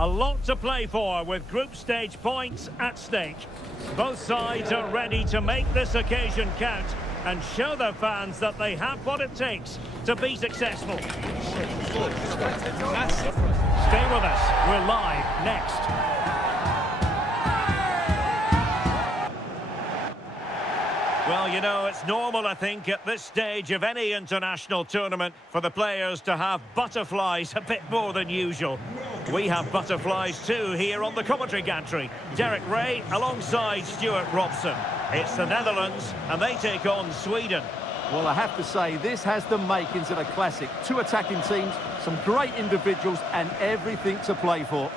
A lot to play for with group stage points at stake. Both sides are ready to make this occasion count and show their fans that they have what it takes to be successful. Stay with us. We're live next. Well, you know, it's normal, I think, at this stage of any international tournament for the players to have butterflies a bit more than usual. We have butterflies too here on the commentary gantry. Derek Ray alongside Stuart Robson. It's the Netherlands and they take on Sweden. Well, I have to say, this has the makings of a classic. Two attacking teams, some great individuals and everything to play for.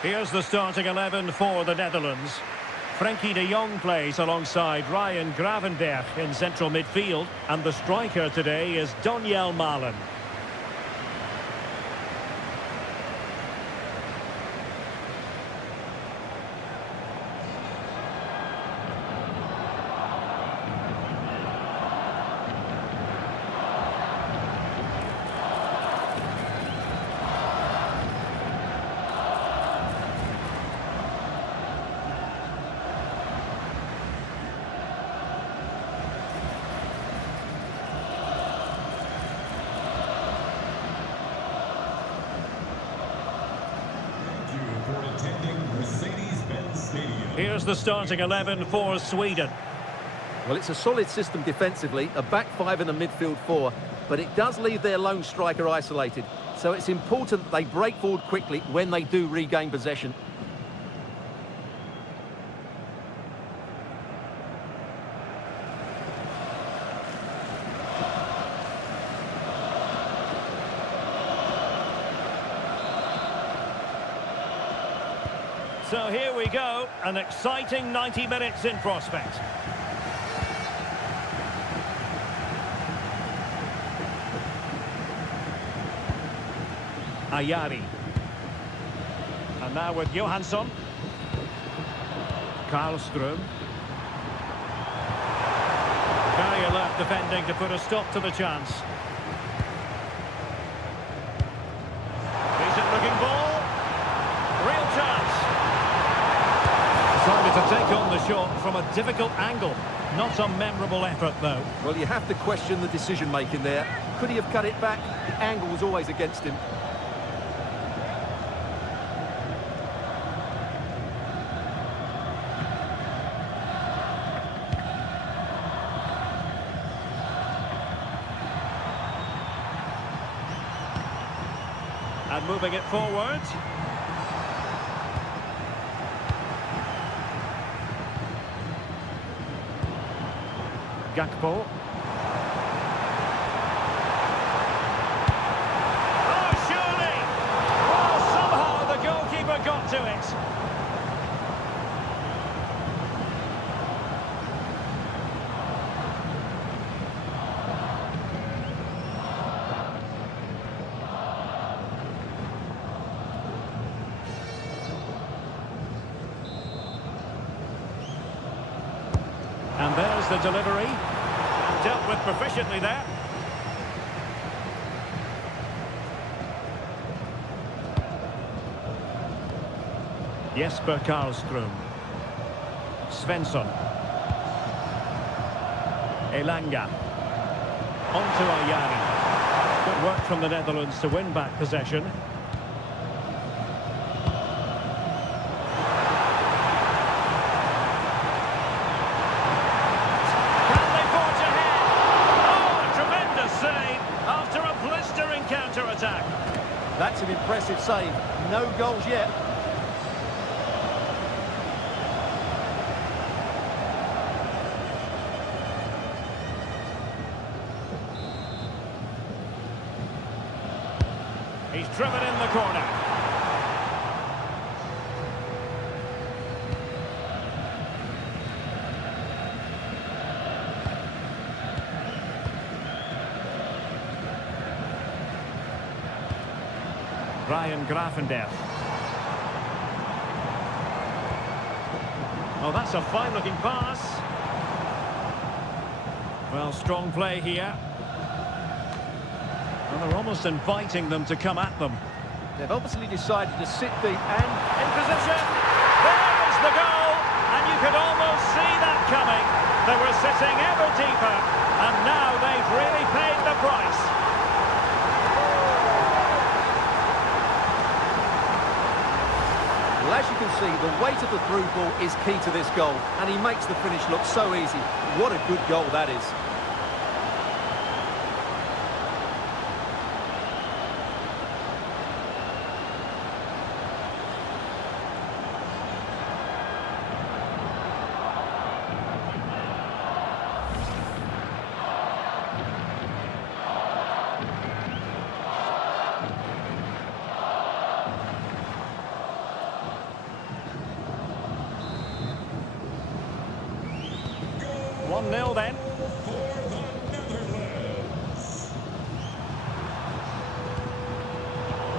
Here's the starting 11 for the Netherlands. Frenkie de Jong plays alongside Ryan Gravenberch in central midfield. And the striker today is Donyell Malen. Here's the starting 11 for Sweden. Well, it's a solid system defensively, a back five and a midfield four, but it does leave their lone striker isolated. So it's important that they break forward quickly when they do regain possession. So here we go, an exciting 90 minutes in prospect. Ayari. And now with Johansson. Karlström. Very alert defending to put a stop to the chance. Decent looking ball. Real chance. Decided to take on the shot from a difficult angle. Not a memorable effort, though. Well, you have to question the decision-making there. Could he have cut it back? The angle was always against him. And moving it forward. Gakpo. Oh, surely! Well, somehow the goalkeeper got to it. And there's the delivery. Dealt with proficiently there. Jesper Karlström. Svensson. Elanga. On to Ayari. Good work from the Netherlands to win back possession. Can they forge ahead? Oh, a tremendous save. That's an impressive save. No goals yet. He's driven in the corner. Ryan Grafendel. Oh, that's a fine-looking pass. Well, strong play here. And they're almost inviting them to come at them. They've obviously decided to sit deep and... In position. There is the goal. And you could almost see that coming. They were sitting ever deeper. And now they've really paid the price. Well, as you can see, the weight of the through ball is key to this goal. And he makes the finish look so easy. What a good goal that is. One 0 then.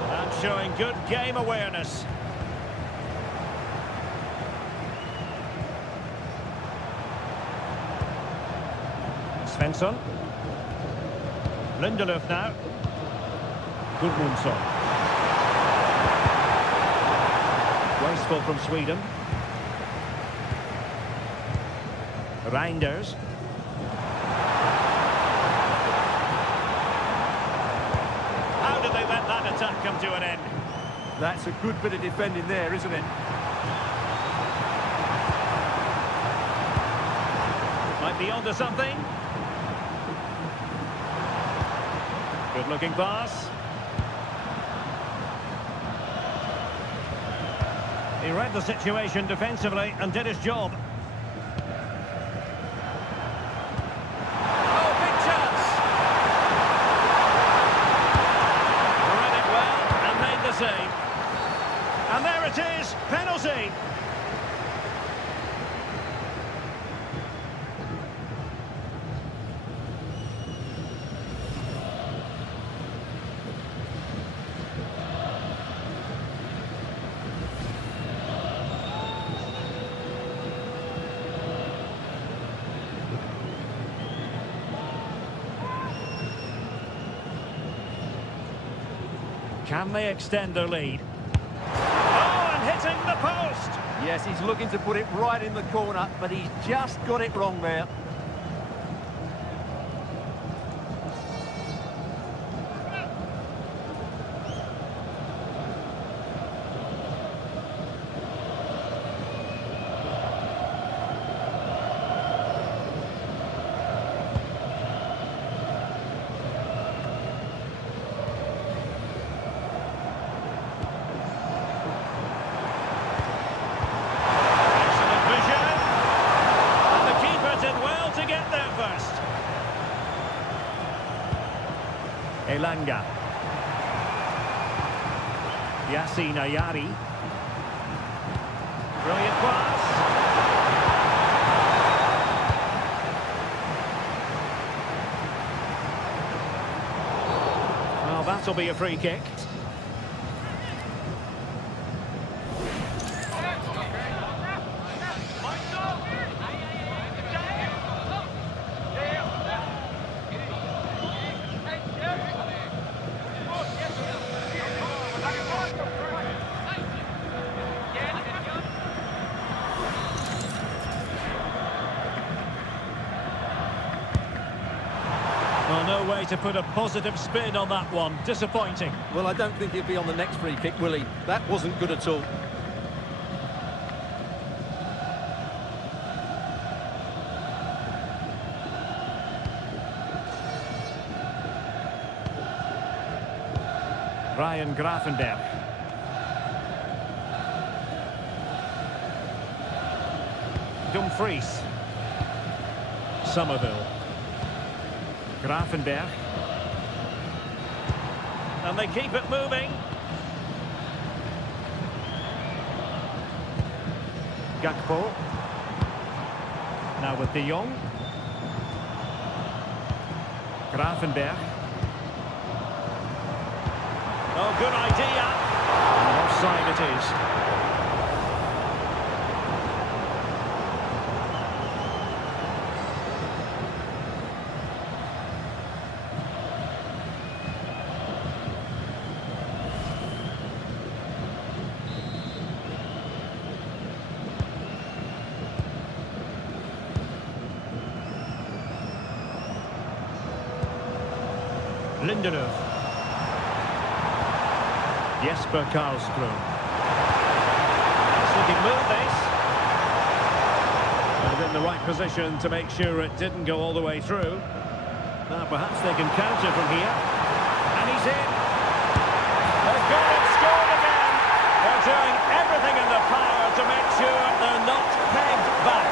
And showing good game awareness. Svensson. Lindelöf now. Gudmundsson. Wasteful from Sweden. Reinders. How did they let that attack come to an end? That's a good bit of defending there, isn't it? Might be onto something. Good looking pass. He read the situation defensively and did his job. And there it is, penalty. Can they extend their lead? Hitting the post. Yes, he's looking to put it right in the corner, but he's just got it wrong there. Elanga. Yassine Ayari. Brilliant pass. Well, that'll be a free kick. Well, no way to put a positive spin on that one. Disappointing. Well, I don't think he'll be on the next free kick, will he? That wasn't good at all. Ryan Gravenberch. Dumfries. Somerville. Gravenberch. And they keep it moving. Gakpo. Now with De Jong. Gravenberch. Oh, good idea. And offside it is. Lindelöf. Jesper Karlström. Nice looking move, this. And in the right position to make sure it didn't go all the way through. Now perhaps they can counter from here. And he's in. They've got it, scored again. They're doing everything in their power to make sure they're not pegged back.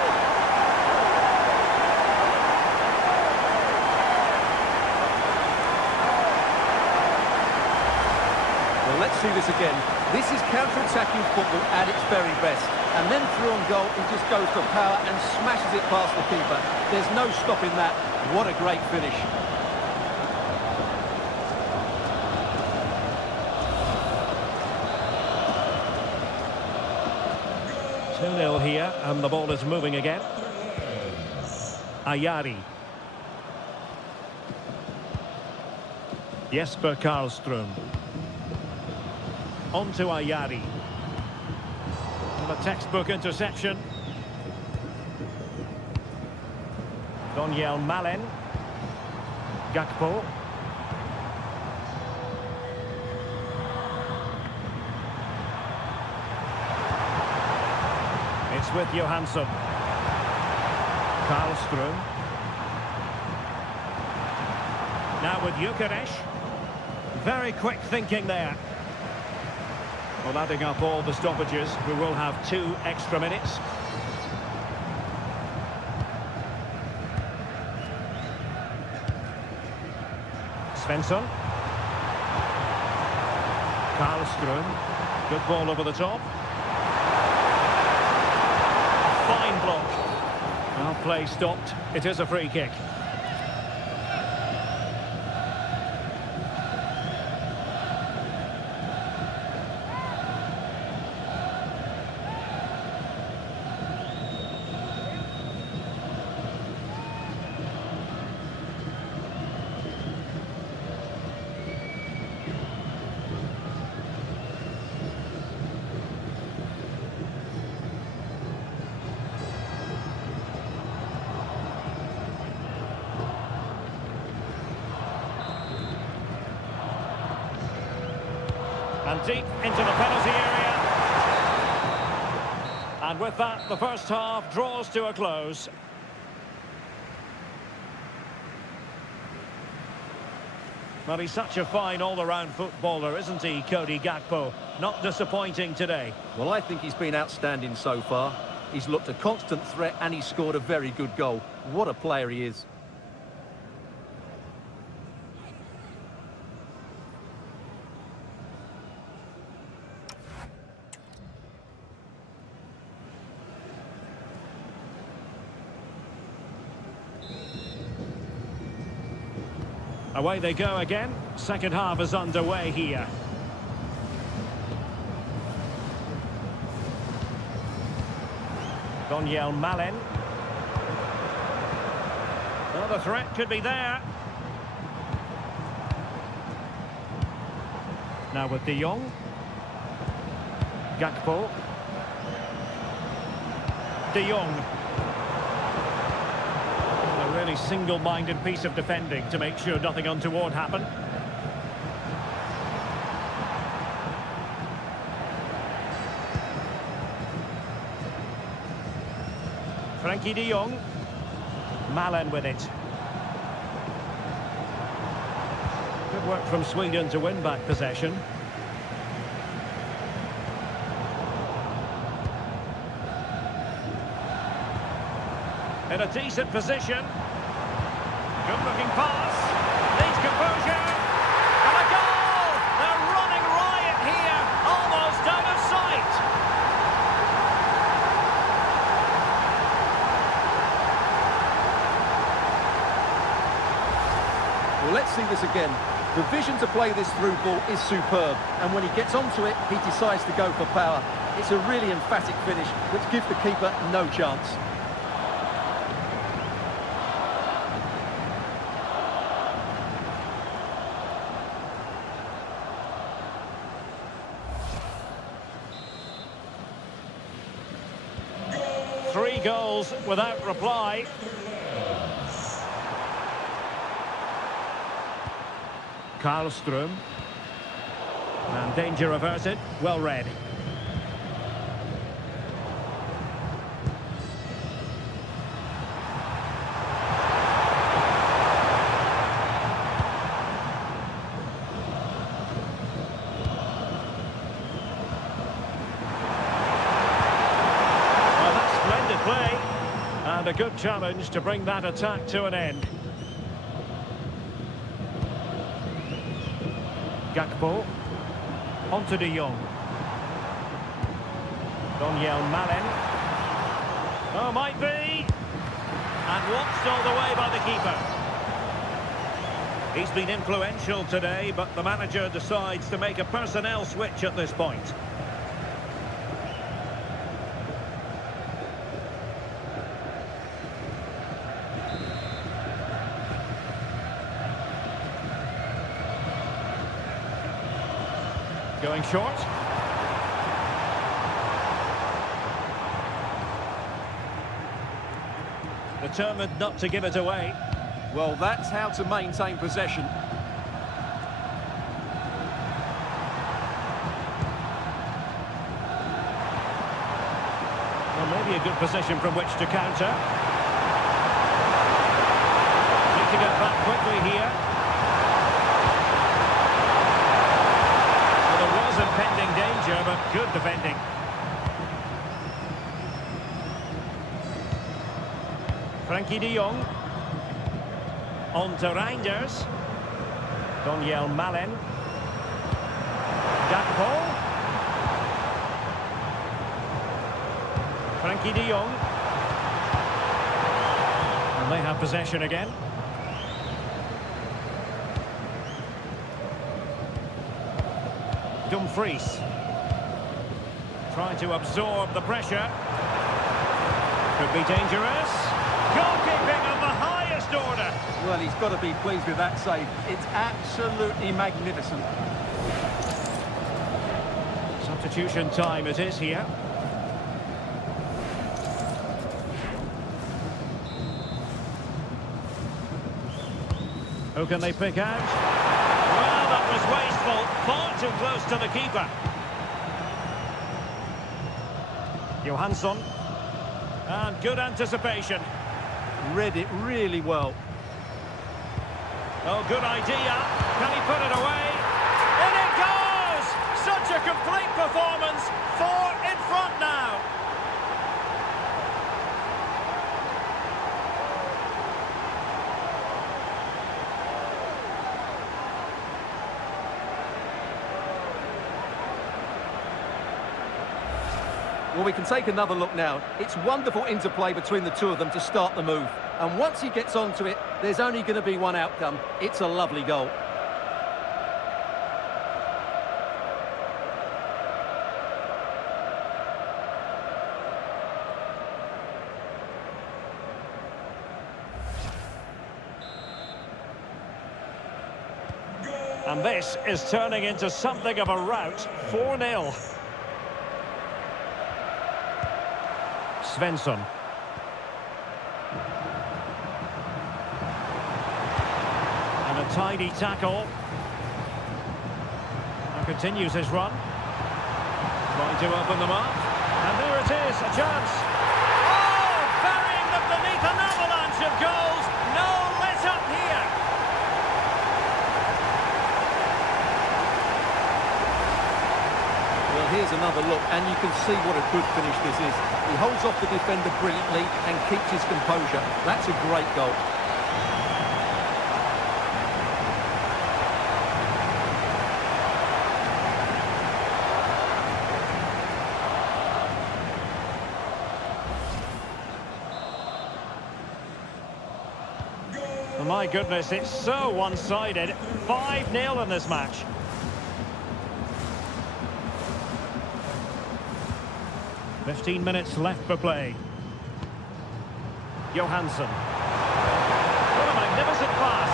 Let's see this again. This is counter-attacking football at its very best. And then through on goal, he just goes for power and smashes it past the keeper. There's no stopping that. What a great finish. 2-0 here, and the ball is moving again. Ayari. Jesper Karlström. On to Ayari. And a textbook interception. Daniel Malen. Gakpo. It's with Johansson. Karlström. Now with Gyökeres. Very quick thinking there. Well, adding up all the stoppages, we will have 2 extra minutes. Svensson. Karlström. Good ball over the top. Fine block. Well, play stopped. It is a free kick. And deep into the penalty area. And with that, the first half draws to a close. Well, he's such a fine all-around footballer, isn't he, Cody Gakpo? Not disappointing today. Well, I think he's been outstanding so far. He's looked a constant threat and he scored a very good goal. What a player he is. Away they go again. Second half is underway here. Daniel Malen. Well, the threat could be there. Now with De Jong. Gakpo. De Jong. A really single-minded piece of defending to make sure nothing untoward happened. Frankie de Jong. Malen with it. Good work from Sweden to win back possession. In a decent position. Good looking pass. Needs composure. And a goal! They're running riot here. Almost out of sight. Well, let's see this again. The vision to play this through ball is superb, and when he gets onto it, he decides to go for power. It's a really emphatic finish, which gives the keeper no chance. Three goals without reply. Karlström. And danger averted. Well read. Well, that's splendid play. And a good challenge to bring that attack to an end. Gakpo, onto De Jong. Daniel Malen. Oh, might be. And watched all the way by the keeper. He's been influential today, but the manager decides to make a personnel switch at this point. Going short. Determined not to give it away. Well, that's how to maintain possession. Well, maybe a good position from which to counter. Need to get back quickly here. Impending danger, but good defending. Frankie de Jong. On to Reinders. Daniel Malen. Gakpo. Frankie de Jong. And they have possession again. Dumfries trying to absorb the pressure. Could be dangerous. Goalkeeping of the highest order. Well, he's got to be pleased with that save. It's absolutely magnificent. Substitution time it is here. Who can they pick out? Well, that was wasteful. Far too close to the keeper. Johansson. And good anticipation. Read it really well. Oh, good idea. Can he put it away? In it goes! Such a complete performance. 4 in front now. Well, we can take another look now. It's wonderful interplay between the two of them to start the move. And once he gets onto it, there's only going to be one outcome. It's a lovely goal. And this is turning into something of a rout. 4-0. Svensson. And a tidy tackle. And continues his run. Trying to open them up. And there it is, a chance. Oh, burying them beneath an avalanche of goals. No let up here. Well, here's another another look, and you can see what a good finish this is. He holds off the defender brilliantly and keeps his composure. That's a great goal. My goodness, it's so one-sided. 5-0 in this match. "15 minutes left for play. Johansson. What a magnificent pass.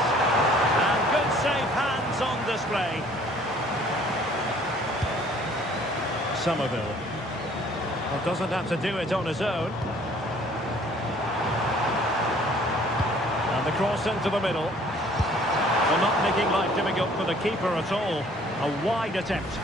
And good safe hands on display. Somerville. Well, doesn't have to do it on his own. And the cross into the middle. Well, not making life difficult for the keeper at all. A wide attempt.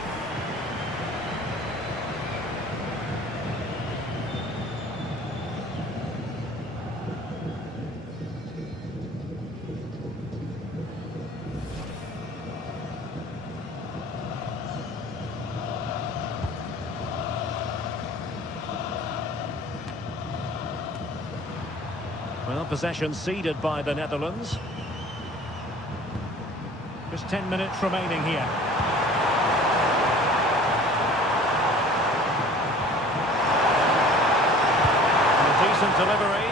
Well, possession ceded by the Netherlands. Just 10 minutes remaining here. And a decent delivery.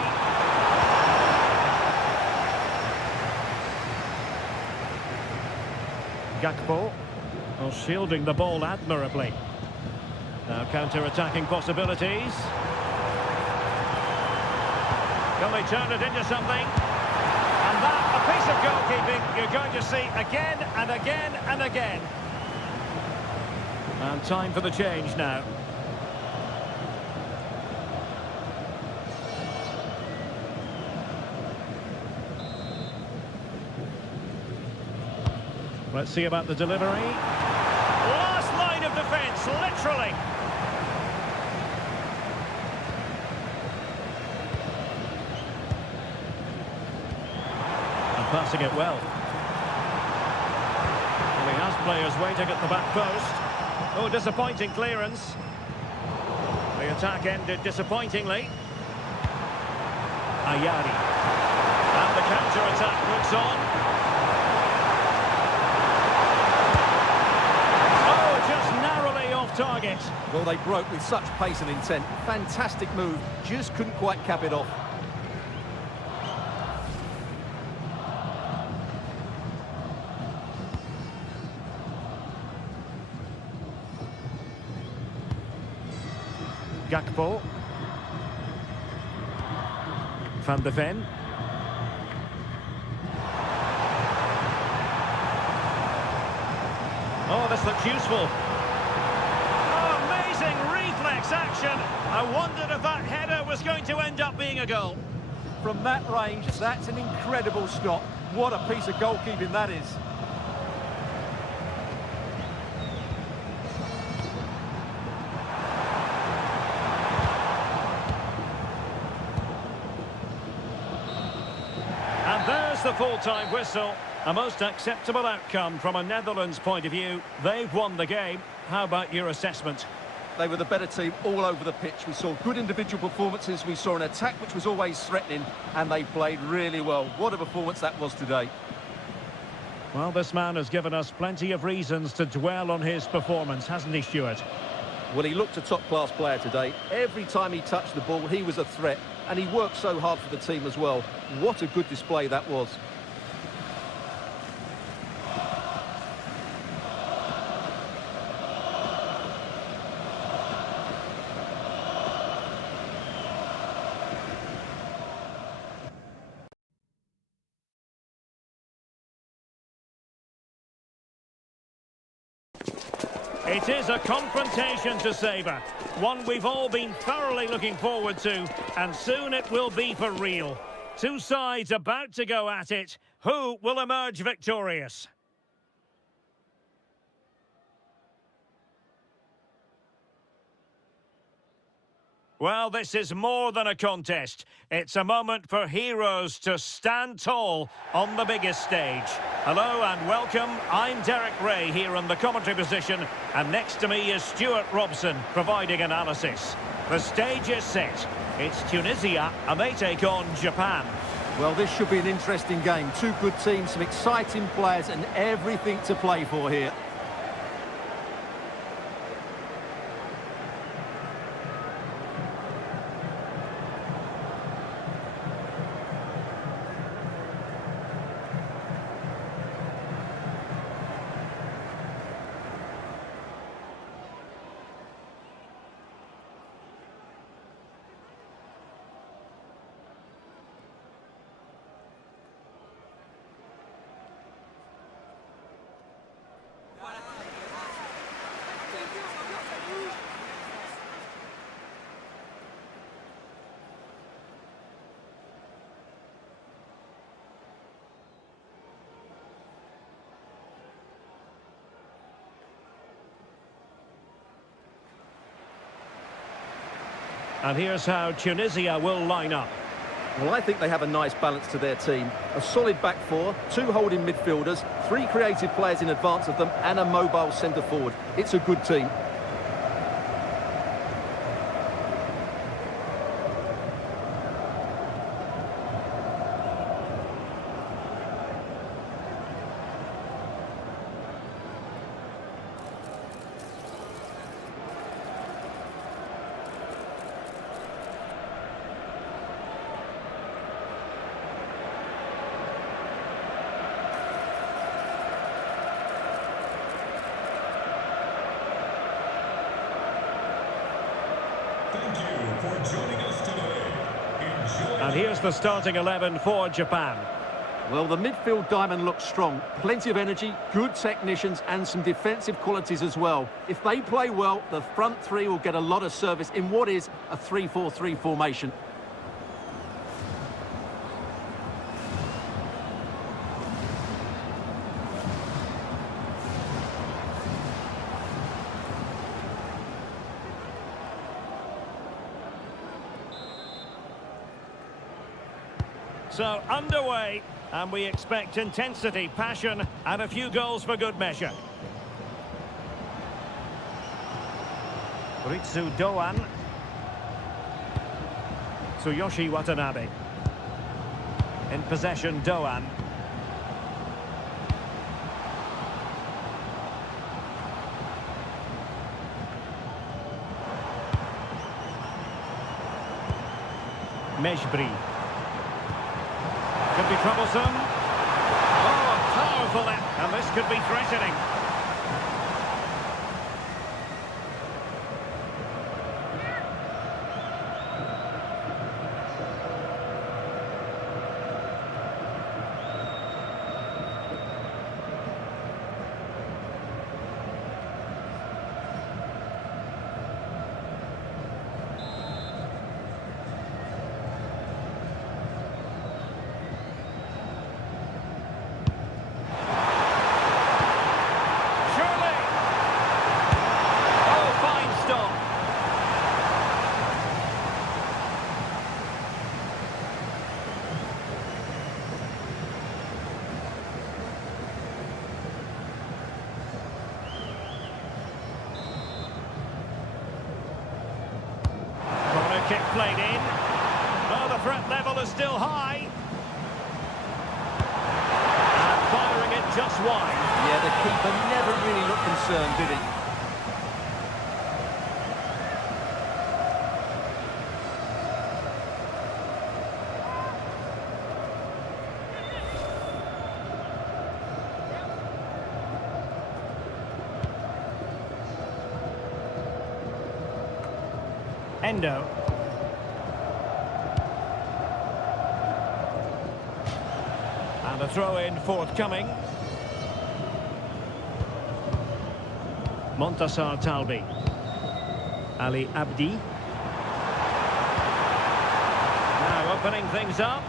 Gakpo. Well, shielding the ball admirably. Now counter-attacking possibilities. Can they turn it into something? And that, a piece of goalkeeping you're going to see again and again and again. And time for the change now. Let's see about the delivery. Last line of defence, literally. Passing it well. Well, he has players waiting at the back post. Oh, disappointing clearance. The attack ended disappointingly. Ayari. And the counter-attack looks on. Oh, just narrowly off target. Well, they broke with such pace and intent. Fantastic move, just couldn't quite cap it off. Gakpo. Van de Ven. Oh, this looks useful. Oh, amazing reflex action. I wondered if that header was going to end up being a goal. From that range, that's an incredible stop. What a piece of goalkeeping that is. And there's the full-time whistle. A most acceptable outcome from a Netherlands point of view. They've won the game. How about your assessment? They were the better team all over the pitch. We saw good individual performances. We saw an attack which was always threatening, and they played really well. What a performance that was today. Well, this man has given us plenty of reasons to dwell on his performance, hasn't he, Stuart? Well, he looked a top-class player today. Every time he touched the ball, he was a threat, and he worked so hard for the team as well. What a good display that was. It is a confrontation to savour, one we've all been thoroughly looking forward to, and soon it will be for real. Two sides about to go at it. Who will emerge victorious? Well, this is more than a contest. It's a moment for heroes to stand tall on the biggest stage. Hello and welcome. I'm Derek Ray here in the commentary position, and next to me is Stuart Robson providing analysis. The stage is set. It's Tunisia, and they take on Japan. Well, this should be an interesting game. Two good teams, some exciting players, and everything to play for here. And here's how Tunisia will line up. Well, I think they have a nice balance to their team. A solid back four, two holding midfielders, three creative players in advance of them, and a mobile centre-forward. It's a good team. And here's the starting 11 for Japan. Well, the midfield diamond looks strong. Plenty of energy, good technicians, and some defensive qualities as well. If they play well, the front three will get a lot of service in what is a 3-4-3 formation. So, underway, and we expect intensity, passion, and a few goals for good measure. Ritsu Doan. Tsuyoshi Watanabe. In possession, Doan. Mejbri. Could be troublesome. Oh, powerful left, and this could be threatening. Kick played in. Oh, the threat level is still high. And firing it just wide. Yeah, the keeper never really looked concerned, did he? Endo. And a throw-in forthcoming. Montassar Talbi. Ali Abdi. Now opening things up.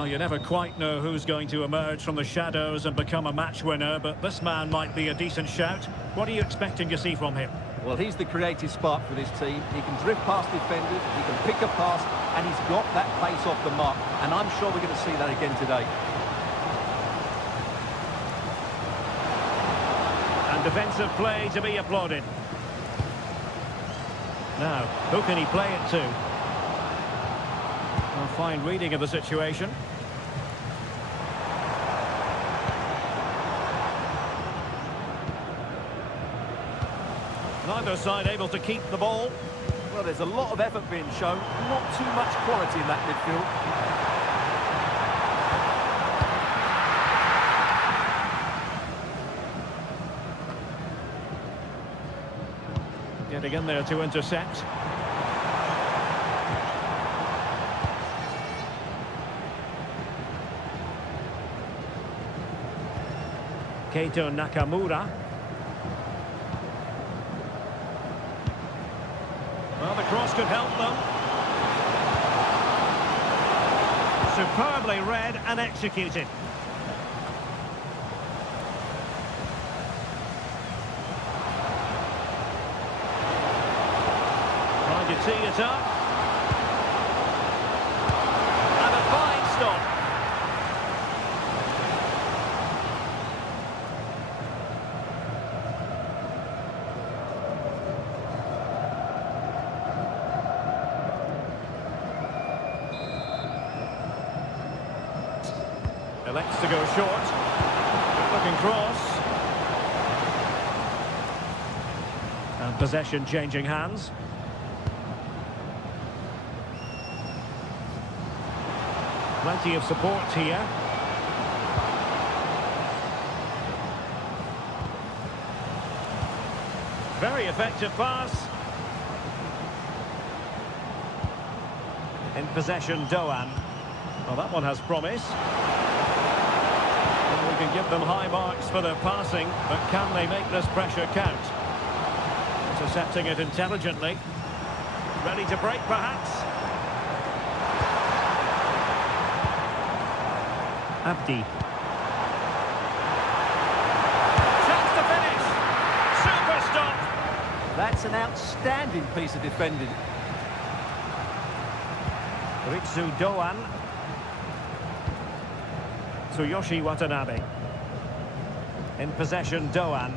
Well, you never quite know who's going to emerge from the shadows and become a match winner, but this man might be a decent shout. What are you expecting to see from him? Well, he's the creative spark for this team. He can drift past defenders, he can pick a pass, and he's got that pace off the mark. And I'm sure we're going to see that again today. And defensive play to be applauded. Now, who can he play it to? A fine reading of the situation. Neither side able to keep the ball. Well, there's a lot of effort being shown, not too much quality in that midfield. Getting in there to intercept. Keito Nakamura. Well, the cross could help them. Superbly read and executed. Trying to tee it up. And a fine stop. Elects to go short. Good looking cross. And possession changing hands. Plenty of support here. Very effective pass. In possession, Doan. Well, that one has promise. We can give them high marks for their passing, but can they make this pressure count? Intercepting it intelligently. Ready to break, perhaps? Abdi. Chance to finish. Super stop. That's an outstanding piece of defending. Ritsu Doan. Tsuyoshi Watanabe. In possession, Doan.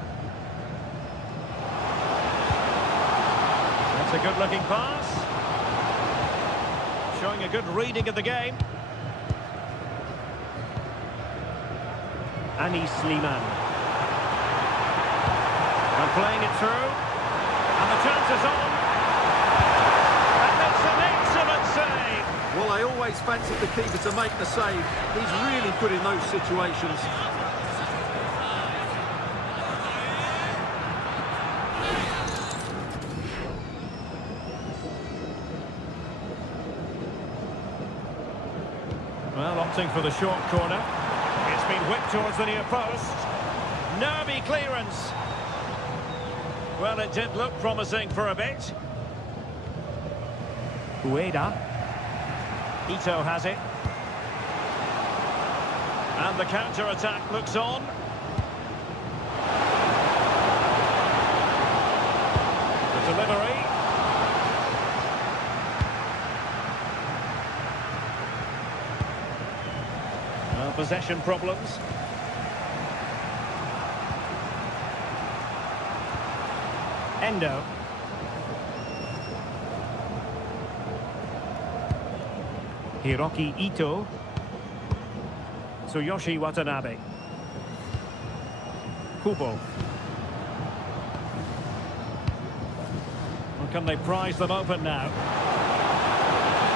That's a good-looking pass. Showing a good reading of the game. Anis Sliman. And playing it through. And the chance is on. And it's an excellent save. Well, I always fancied the keeper to make the save. He's really good in those situations. Well, opting for the short corner. It's been whipped towards the near post. Nervy clearance. Well, it did look promising for a bit. Ueda. Ito has it. And the counter-attack looks on. The delivery. Well, possession problems. Endo. Hiroki Ito. Tsuyoshi Watanabe. Kubo. Well, can they prize them open now?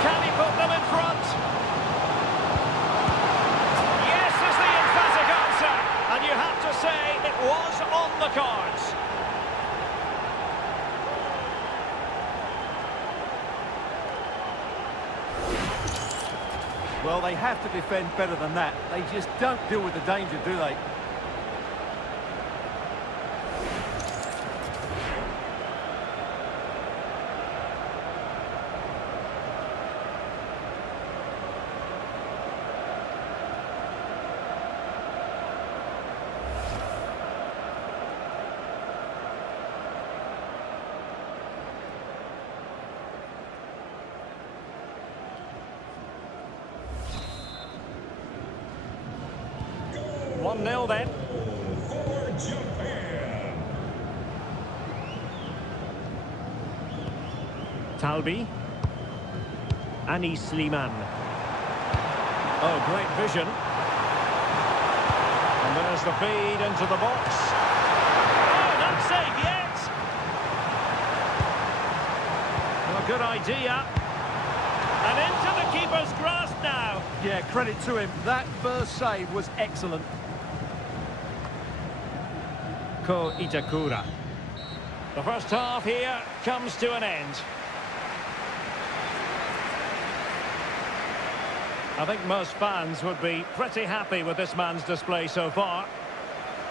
Can he put them in front? Yes is the emphatic answer. And you have to say it was on the cards. Well, they have to defend better than that. They just don't deal with the danger, do they? 1-0 then. For Japan. Talbi. Anis Sliman. Oh, great vision. And there's the feed into the box. Oh, not safe yet. Well, good idea. And into the keeper's grasp now. Yeah, credit to him. That first save was excellent. Ko Itakura. The first half here comes to an end. I think most fans would be pretty happy with this man's display so far.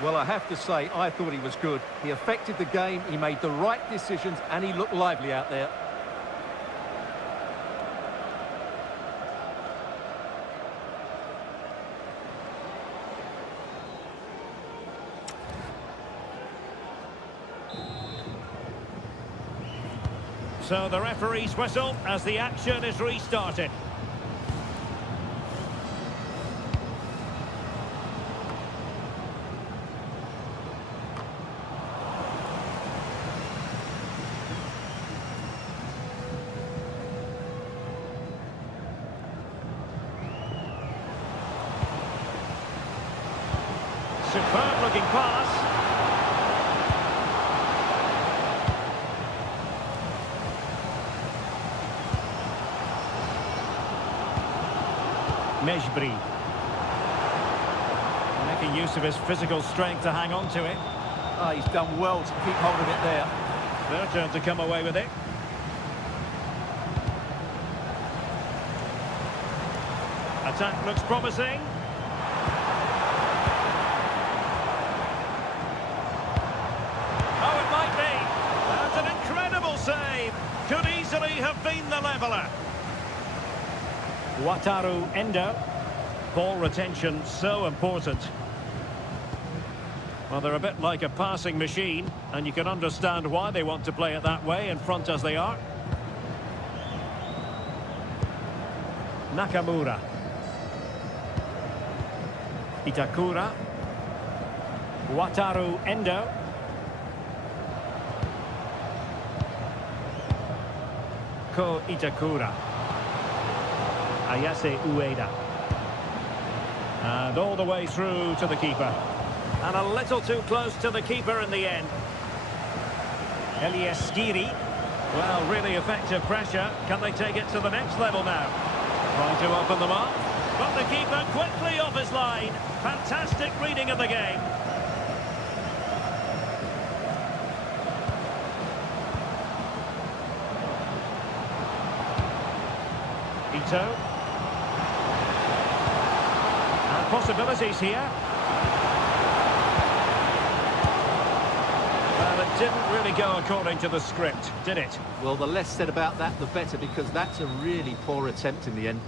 Well, I have to say, I thought he was good. He affected the game, he made the right decisions, and he looked lively out there. So the referee's whistle as the action is restarted. Superb looking pass. Mejbri. Making use of his physical strength to hang on to it. Oh, he's done well to keep hold of it there. Their turn to come away with it. Attack looks promising. Oh, it might be. That's an incredible save. Could easily have been the leveller. Wataru Endo. Ball retention so important. Well, they're a bit like a passing machine, and you can understand why they want to play it that way in front as they are. Nakamura. Itakura. Wataru Endo. Ko Itakura. Ayase Ueda. And all the way through to the keeper. And a little too close to the keeper in the end. Elias Skiri. Well, really effective pressure. Can they take it to the next level now? Trying to open them up. But the keeper quickly off his line. Fantastic reading of the game. Ito. And possibilities here. Well, it didn't really go according to the script, did it? Well, the less said about that, the better, because that's a really poor attempt in the end.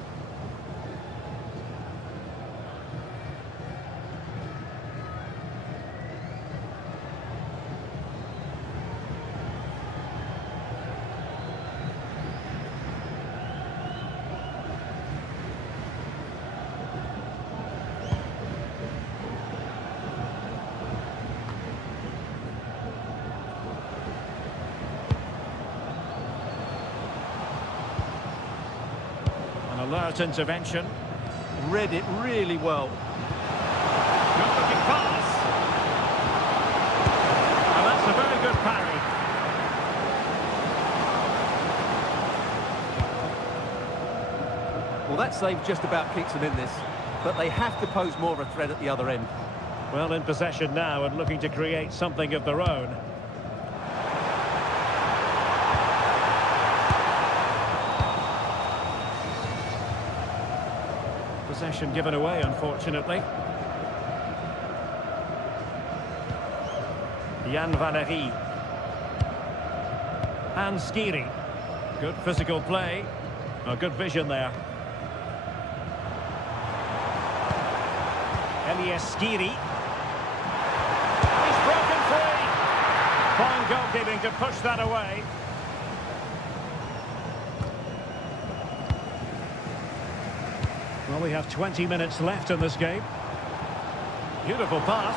Alert intervention. Read it really well. Good looking pass. And that's a very good parry. Well, that save just about keeps them in this, but they have to pose more of a threat at the other end. Well, in possession now and looking to create something of their own. Possession given away, unfortunately. Jan Valery. And Skiri. Good physical play. Oh, good vision there. Elias Skiri. He's broken free. Fine goalkeeping to push that away. Well, we have 20 minutes left in this game. Beautiful pass.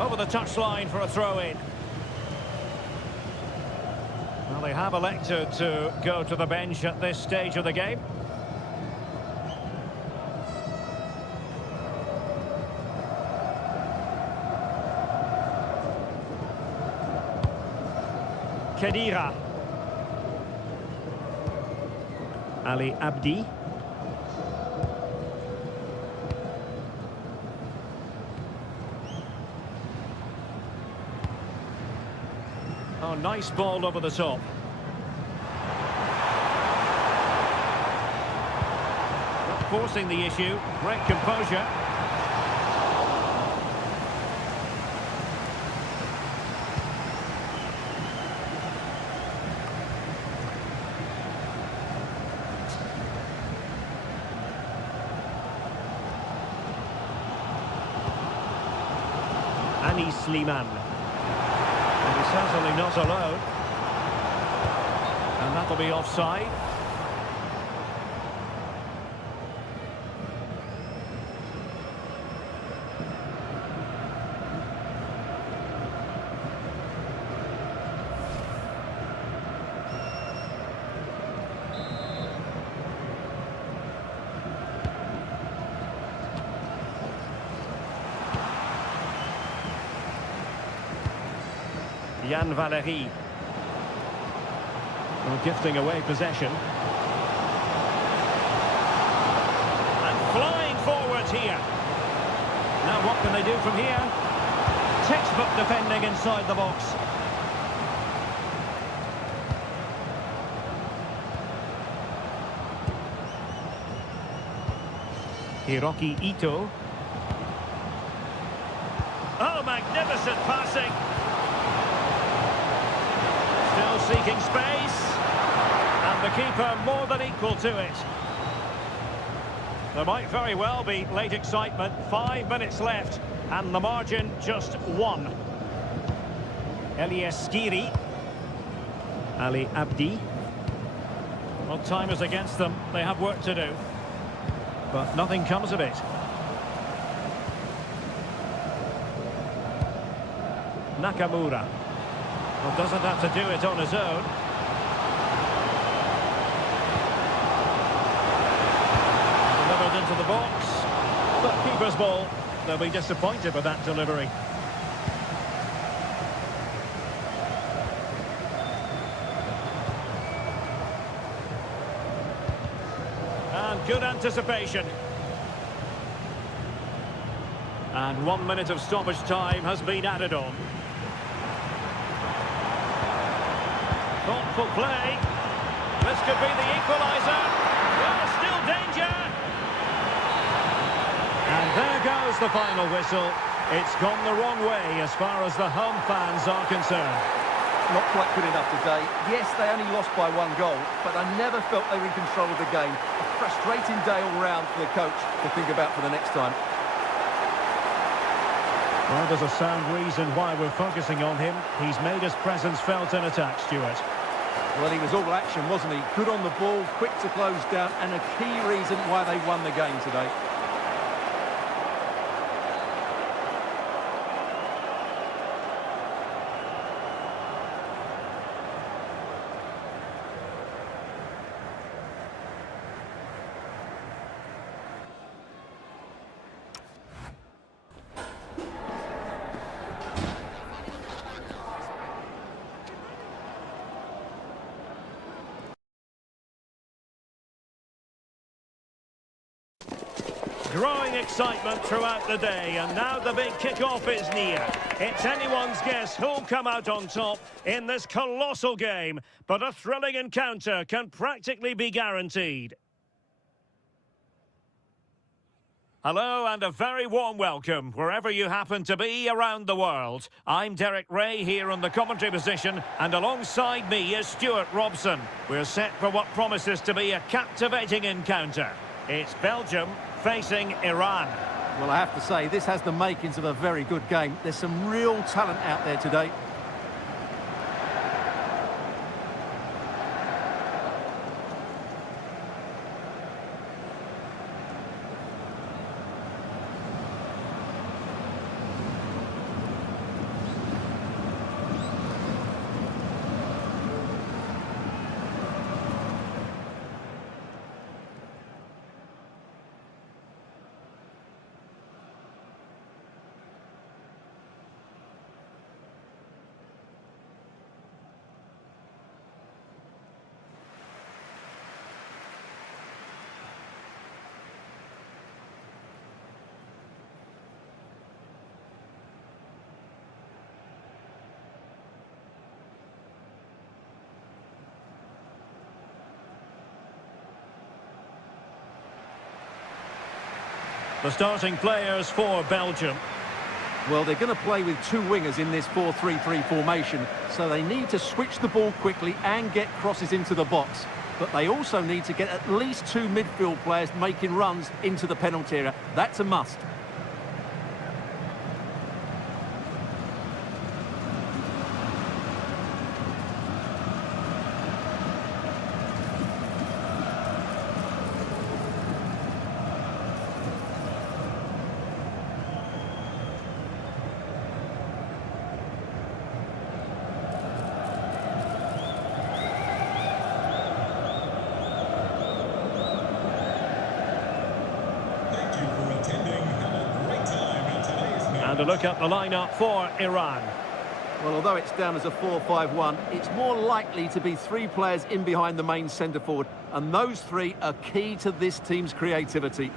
Over the touchline for a throw-in. Well, they have elected to go to the bench at this stage of the game. Khedira. Ali Abdi. Oh, nice ball over the top. Not forcing the issue. Great composure. Sliman. And he's certainly not alone. And that'll be offside. Yann Valery. Well, gifting away possession. And flying forwards here. Now what can they do from here? Textbook defending inside the box. Hiroki Ito. Oh, magnificent passing. Still seeking space, and the keeper more than equal to it. There might very well be late excitement. 5 minutes left, and the margin just 1. Elias Skiri. Ali Abdi. Well, time is against them. They have work to do, but nothing comes of it. Nakamura. Well, doesn't have to do it on his own. Delivered into the box. But keeper's ball. They'll be disappointed with that delivery. And good anticipation. And 1 minute of stoppage time has been added on. Thoughtful play. This could be the equaliser. Well, still danger. And there goes the final whistle. It's gone the wrong way as far as the home fans are concerned. Not quite good enough today. Yes, they only lost by 1 goal, but I never felt they were in control of the game. A frustrating day all round for the coach to think about for the next time. Well, there's a sound reason why we're focusing on him. He's made his presence felt in attack, Stuart. Well, he was all action, wasn't he? Good on the ball, quick to close down, and a key reason why they won the game today. Growing excitement throughout the day, and now the big kick-off is near. It's anyone's guess who'll come out on top in this colossal game, but a thrilling encounter can practically be guaranteed. Hello and a very warm welcome wherever you happen to be around the world. I'm Derek Ray here on the commentary position, and alongside me is Stuart Robson. We're set for what promises to be a captivating encounter. It's Belgium facing Iran. Well, I have to say, this has the makings of a very good game. There's some real talent out there today. The starting players for Belgium. Well, they're going to play with two wingers in this 4-3-3 formation, so they need to switch the ball quickly and get crosses into the box. But they also need to get at least two midfield players making runs into the penalty area. That's a must. And a look at the lineup for Iran. Well, although it's down as a 4-5-1, it's more likely to be three players in behind the main centre forward, and those three are key to this team's creativity.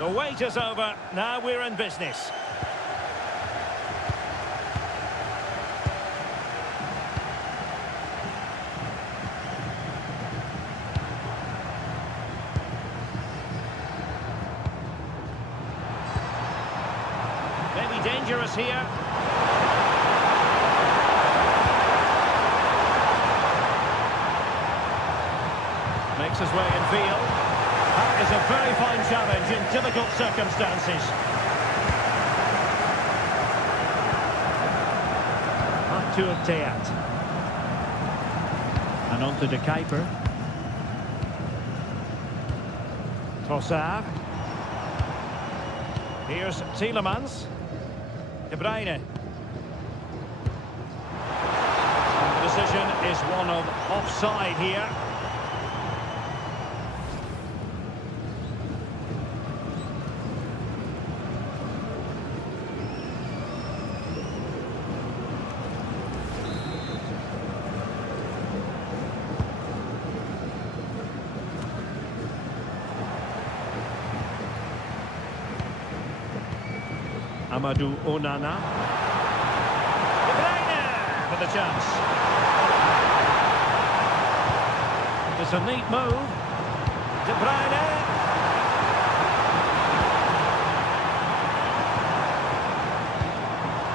The wait is over. Now we're in business. Maybe dangerous here. Makes his way in field. That is a very fine challenge in difficult circumstances. Back to Teat. And on to De Kuiper. Trossard. Here's Tielemans. De Bruyne. And the decision is one of offside here. Amadou Onana. De Bruyne for the chance. It's a neat move. De Bruyne.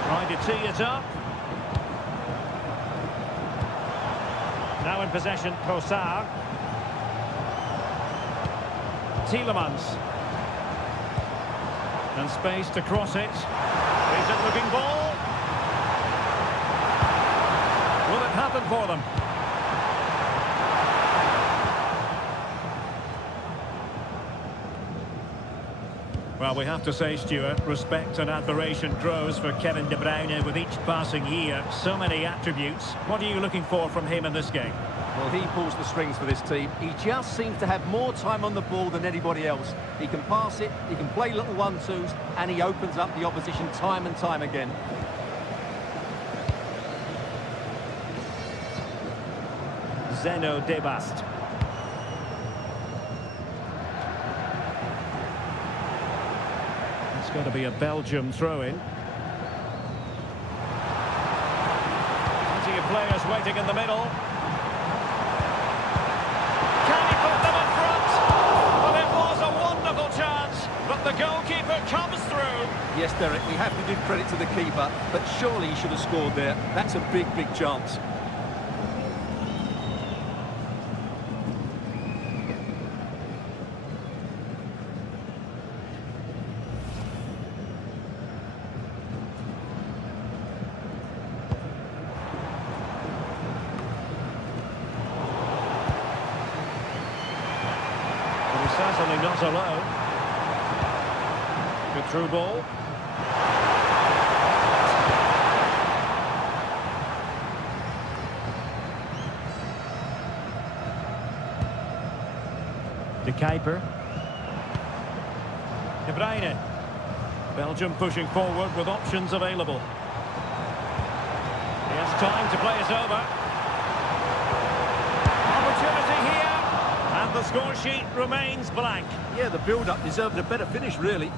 Trying to tee it up. Now in possession, Trossard. Tielemans. And space to cross it. Decent looking ball. Will it happen for them? Well, we have to say, Stuart, respect and admiration grows for Kevin De Bruyne with each passing year. So many attributes. What are you looking for from him in this game? Well, he pulls the strings for this team. He just seems to have more time on the ball than anybody else. He can pass it, he can play little 1-2s, and he opens up the opposition time and time again. Zeno Debast. It's going to be a Belgium throw-in. Plenty of players waiting in the middle. The goalkeeper comes through. Yes, Derek, we have to give credit to the keeper, but surely he should have scored there. That's a big, big chance. But he's certainly not alone. Good through ball. De Kuiper. De Bruyne. Belgium pushing forward with options available. He has time to play it over. Opportunity here. And the score sheet remains blank. Yeah, the build-up deserved a better finish, really.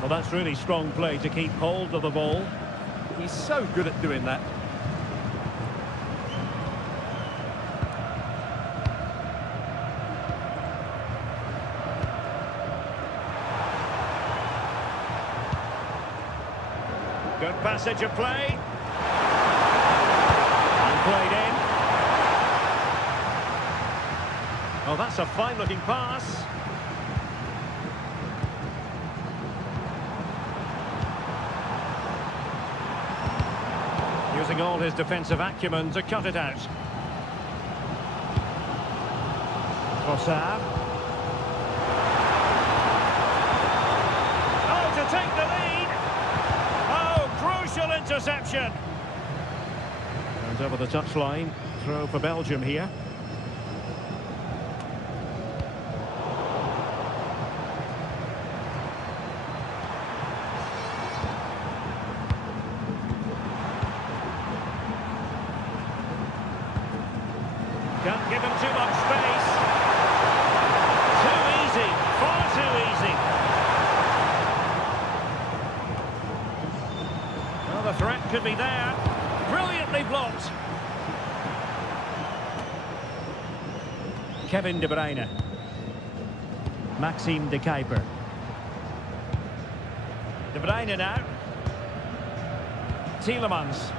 Well, that's really strong play to keep hold of the ball. He's so good at doing that. Good passage of play. And played in. Oh, that's a fine-looking pass. Using all his defensive acumen to cut it out. Trossard. Oh, to take the lead. Oh, crucial interception. And over the touchline, throw for Belgium here. Can't give him too much space. Too easy, far too easy. Well, the threat could be there. Brilliantly blocked. Kevin De Bruyne. Maxime De Kuyper. De Bruyne now. Tielemans.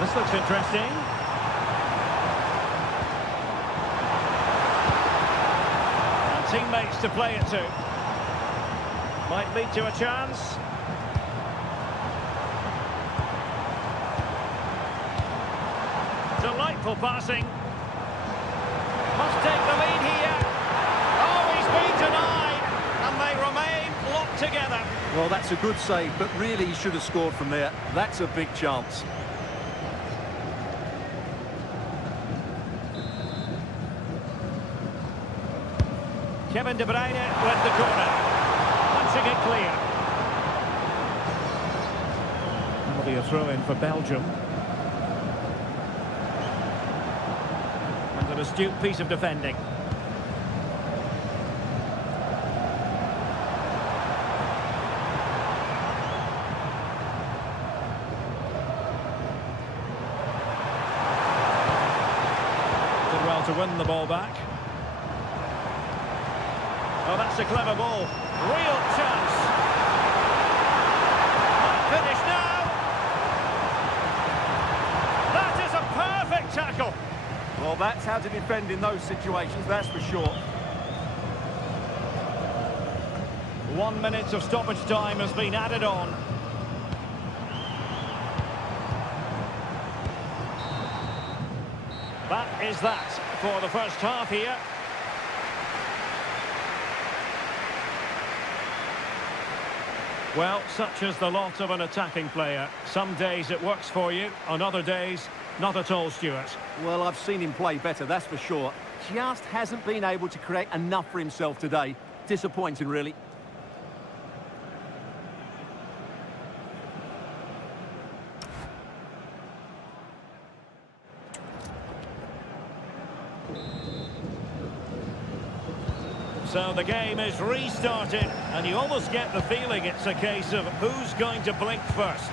This looks interesting. And teammates to play it to. Might lead to a chance. Delightful passing. Must take the lead here. Oh, he's been denied. And they remain locked together. Well, that's a good save, but really he should have scored from there. That's a big chance. Kevin De Bruyne with the corner. Punching it clear. That'll be a throw-in for Belgium. And an astute piece of defending. Did well to win the ball back. Oh, that's a clever ball. Real chance. Finish now. That is a perfect tackle. Well, that's how to defend in those situations, that's for sure. 1 minute of stoppage time has been added on. That is that for the first half here. Well, such is the lot of an attacking player. Some days it works for you, on other days, not at all, Stuart. Well, I've seen him play better, that's for sure. Just hasn't been able to create enough for himself today. Disappointing, really. So the game is restarted, and you almost get the feeling it's a case of who's going to blink first.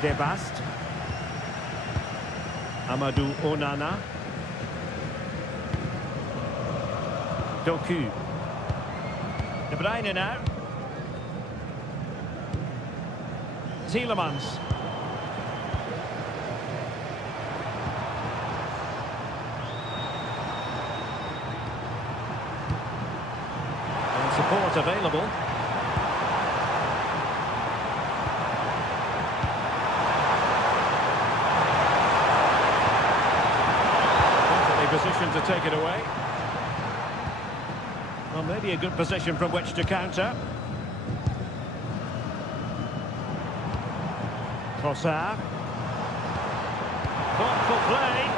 De Bast. Amadou Onana. Doku. De Bruyne now. Tielemans. Support available. take it away. Well, maybe a good position from which to counter. Trossard. Thoughtful play.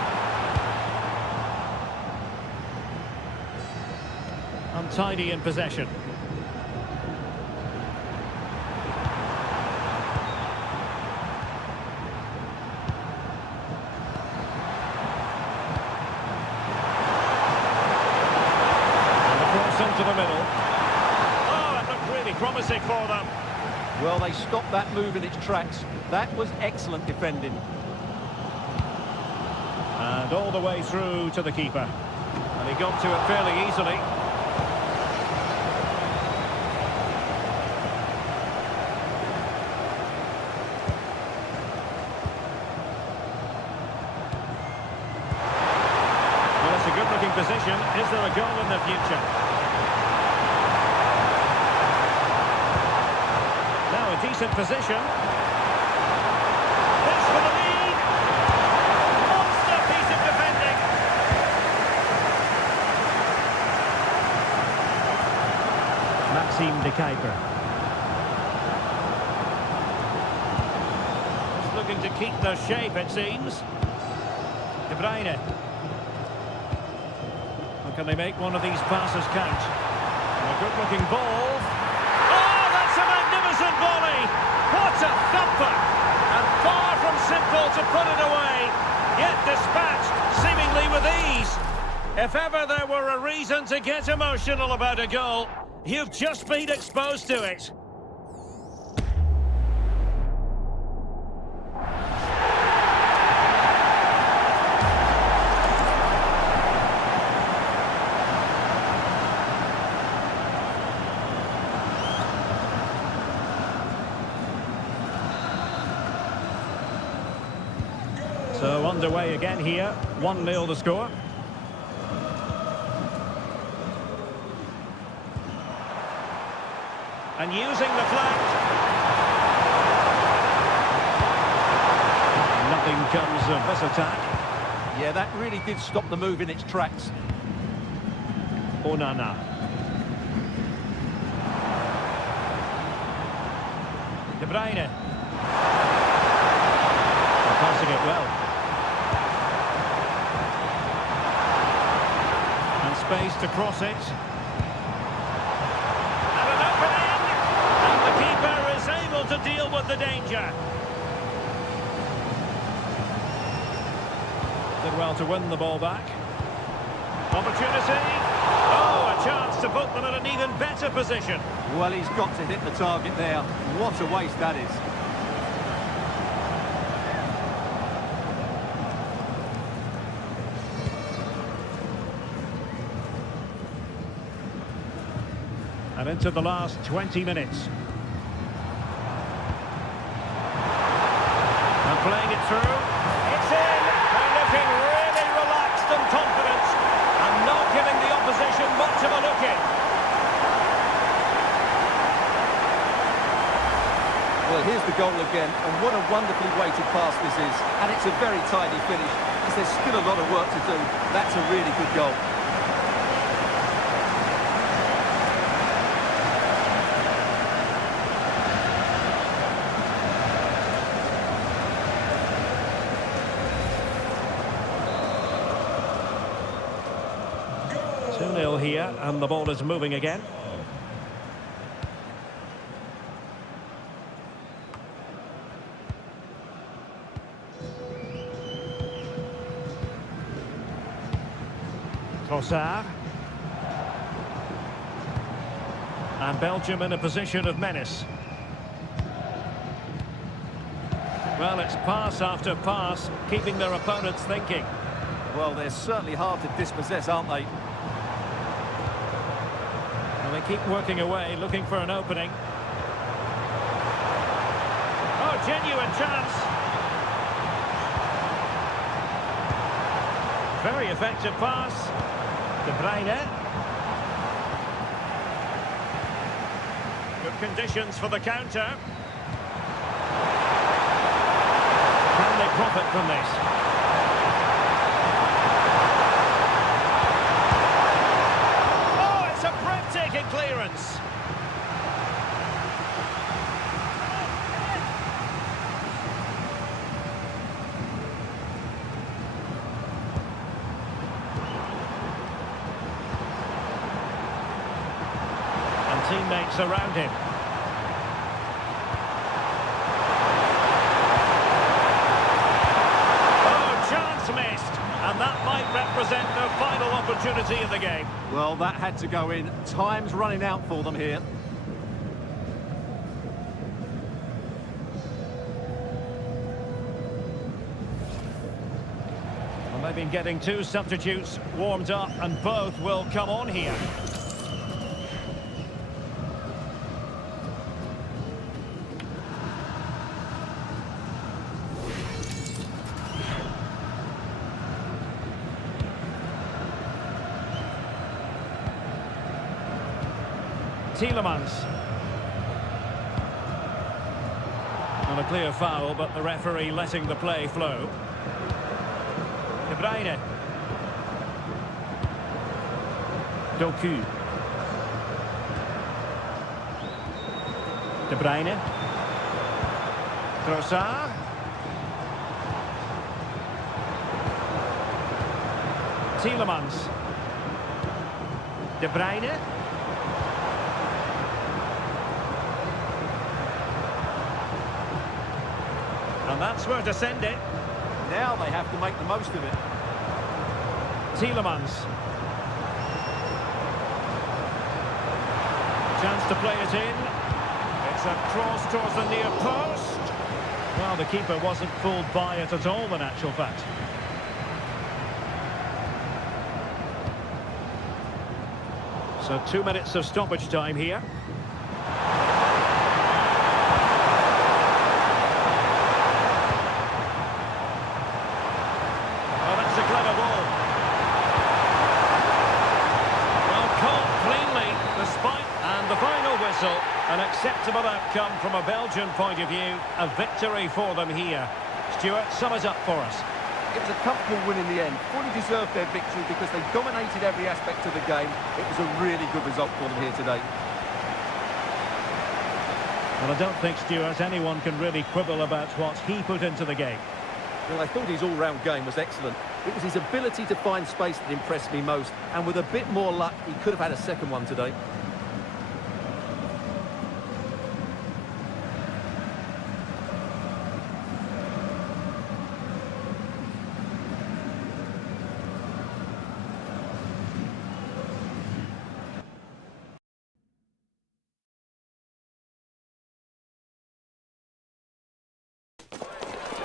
Untidy in possession. Into the middle. Oh, it looked really promising for them. Well, they stopped that move in its tracks. That was excellent defending. And all the way through to the keeper. And he got to it fairly easily. Well, it's a good-looking position. Is there a goal in the future? Decent position. This for the lead. Monster piece of defending. Maxime de Kuiper. Just looking to keep their shape, it seems. De Bruyne. How can they make one of these passes count? And a good-looking ball. Volley! What a thumper! And far from simple to put it away, yet dispatched seemingly with ease. If ever there were a reason to get emotional about a goal, you've just been exposed to it. So underway again here, 1-0 the score. And using the flank. Nothing comes of this attack. Yeah, that really did stop the move in its tracks. Onana. De Bruyne. Passing it well. And space to cross it. And an opening! And the keeper is able to deal with the danger. Did well to win the ball back. Opportunity. Oh, a chance to put them in an even better position. Well, he's got to hit the target there. What a waste that is. And into the last 20 minutes. And playing it through. It's in! They're looking really relaxed and confident. And not giving the opposition much of a look in. Well, here's the goal again. And what a wonderfully weighted pass this is. And it's a very tidy finish. Because there's still a lot of work to do. That's a really good goal. Here, and the ball is moving again. Trossard. And Belgium in a position of menace. Well, it's pass after pass, keeping their opponents thinking. Well, they're certainly hard to dispossess, aren't they? They keep working away, looking for an opening. Oh, genuine chance. Very effective pass. De Bruyne. Good conditions for the counter. Can they profit from this? clearance. And teammates around him. And that might represent the final opportunity of the game. Well, that had to go in. Time's running out for them here. Well, they've been getting two substitutes warmed up, and both will come on here. Tielemans. Not a clear foul, but the referee letting the play flow. De Bruyne. Doku. De Bruyne. Trossard. Tielemans. De Bruyne. And that's where to send it. Now they have to make the most of it. Tielemans. Chance to play it in. It's a cross towards the near post. Well, the keeper wasn't fooled by it at all, in actual fact. So 2 minutes of stoppage time here. An acceptable outcome from a Belgian point of view, a victory for them here. Stuart, sum it up for us. It was a comfortable win in the end, fully deserved their victory because they dominated every aspect of the game. It was a really good result for them here today. Well, I don't think, Stuart, anyone can really quibble about what he put into the game. Well, I thought his all-round game was excellent. It was his ability to find space that impressed me most, and with a bit more luck, he could have had a second one today.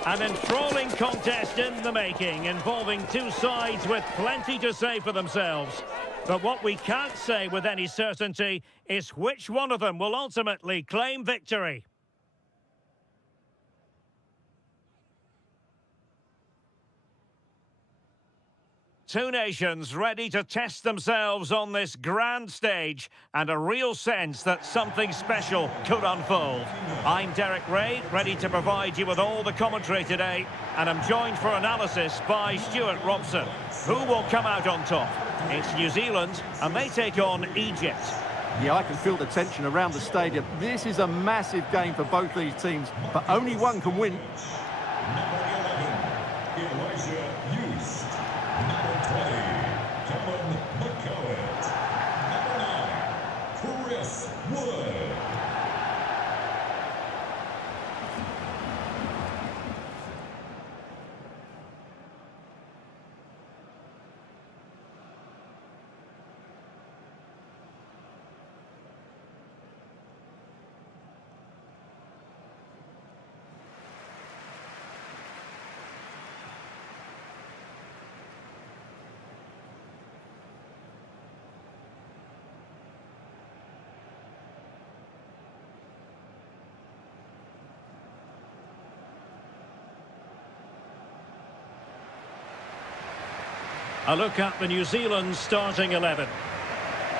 An enthralling contest in the making, involving two sides with plenty to say for themselves. But what we can't say with any certainty is which one of them will ultimately claim victory. Two nations ready to test themselves on this grand stage, and a real sense that something special could unfold. I'm Derek Ray, ready to provide you with all the commentary today, and I'm joined for analysis by Stuart Robson. Who will come out on top? It's New Zealand, and they take on Egypt. Yeah, I can feel the tension around the stadium. This is a massive game for both these teams, but only one can win. A look at the New Zealand starting 11.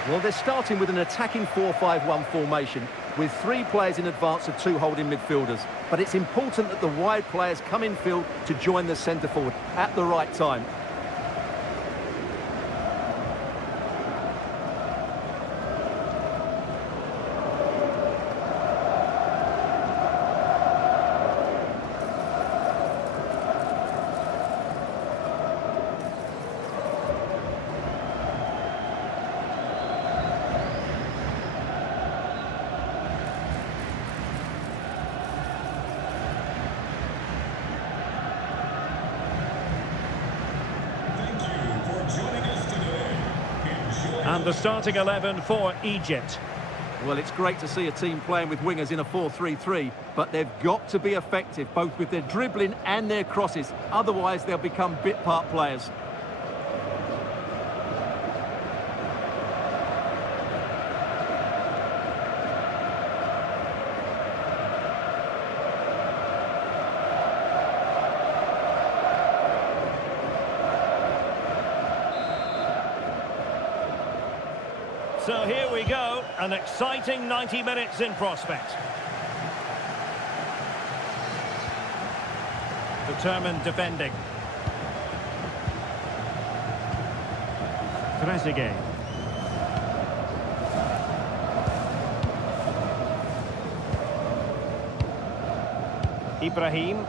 Well, they're starting with an attacking 4-5-1 formation, with 3 players in advance of 2 holding midfielders. But it's important that the wide players come in field to join the centre forward at the right time. And the starting 11 for Egypt. Well, it's great to see a team playing with wingers in a 4-3-3, but they've got to be effective, both with their dribbling and their crosses. Otherwise, they'll become bit-part players. So here we go, an exciting 90 minutes in prospect. Determined defending. Trezeguet. Ibrahim.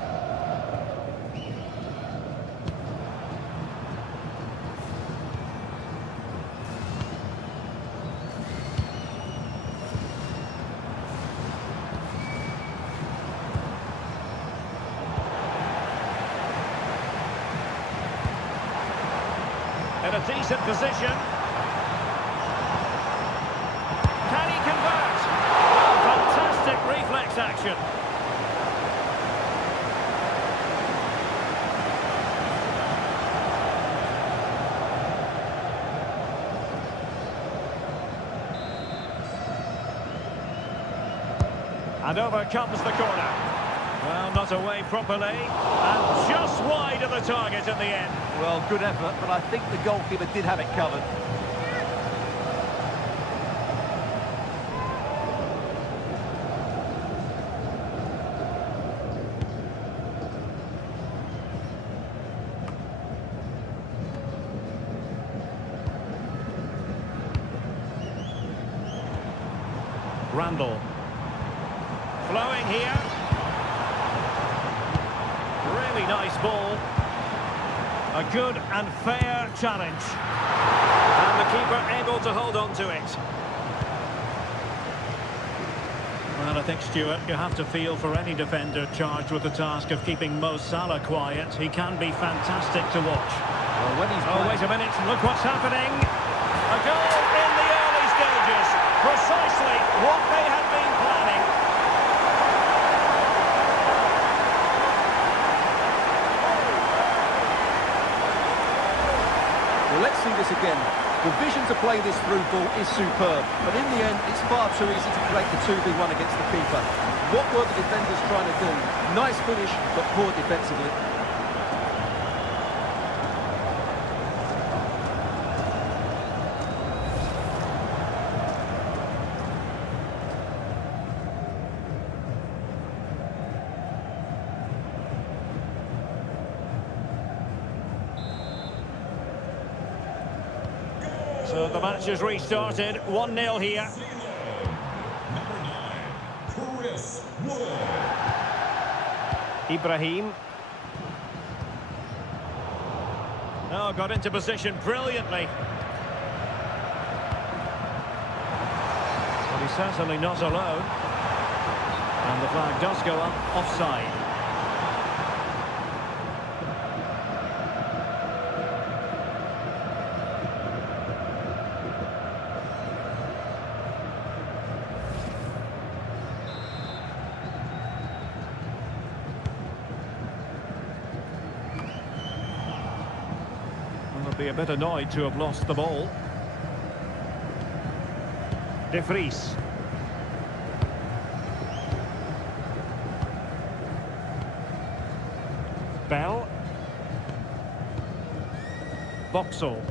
In a decent position. Can he convert? Fantastic reflex action. And over comes the corner. Well, not away properly. And just wide of the target in the end. Well, good effort, but I think the goalkeeper did have it covered. Randall. Flowing here. Really nice ball. A good and fair challenge. And the keeper able to hold on to it. Well, I think, Stuart, you have to feel for any defender charged with the task of keeping Mo Salah quiet. He can be fantastic to watch. Well, when he's Oh, wait a minute. Look what's happening. A goal in the early stages. Precisely what they had been planning. Well, let's see this again. The vision to play this through ball is superb, but in the end, it's far too easy to create the 2v1 against the keeper. What were the defenders trying to do? Nice finish, but poor defensively. So the match has restarted, 1-0 here. Number 9, Chris Wood. Ibrahim. Oh, got into position brilliantly. But he's certainly not alone. And the flag does go up offside. Be a bit annoyed to have lost the ball. De Vries. Bell. Boxall.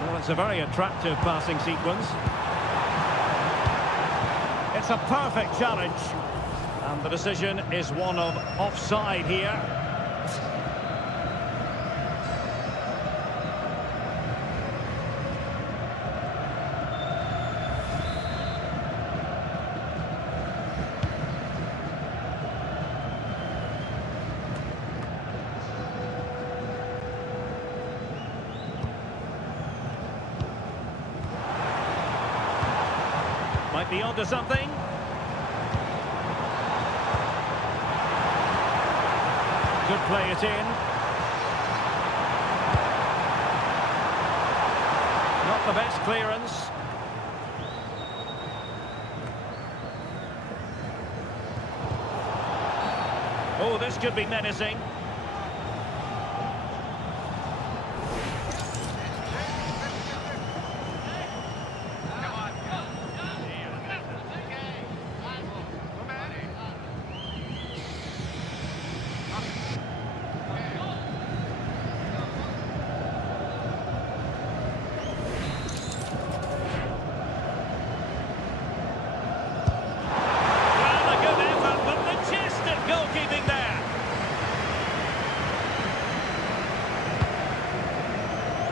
Well, it's a very attractive passing sequence. It's a perfect challenge. And the decision is one of offside here. Might be onto something. Could play it in. Not the best clearance. Oh, this could be menacing.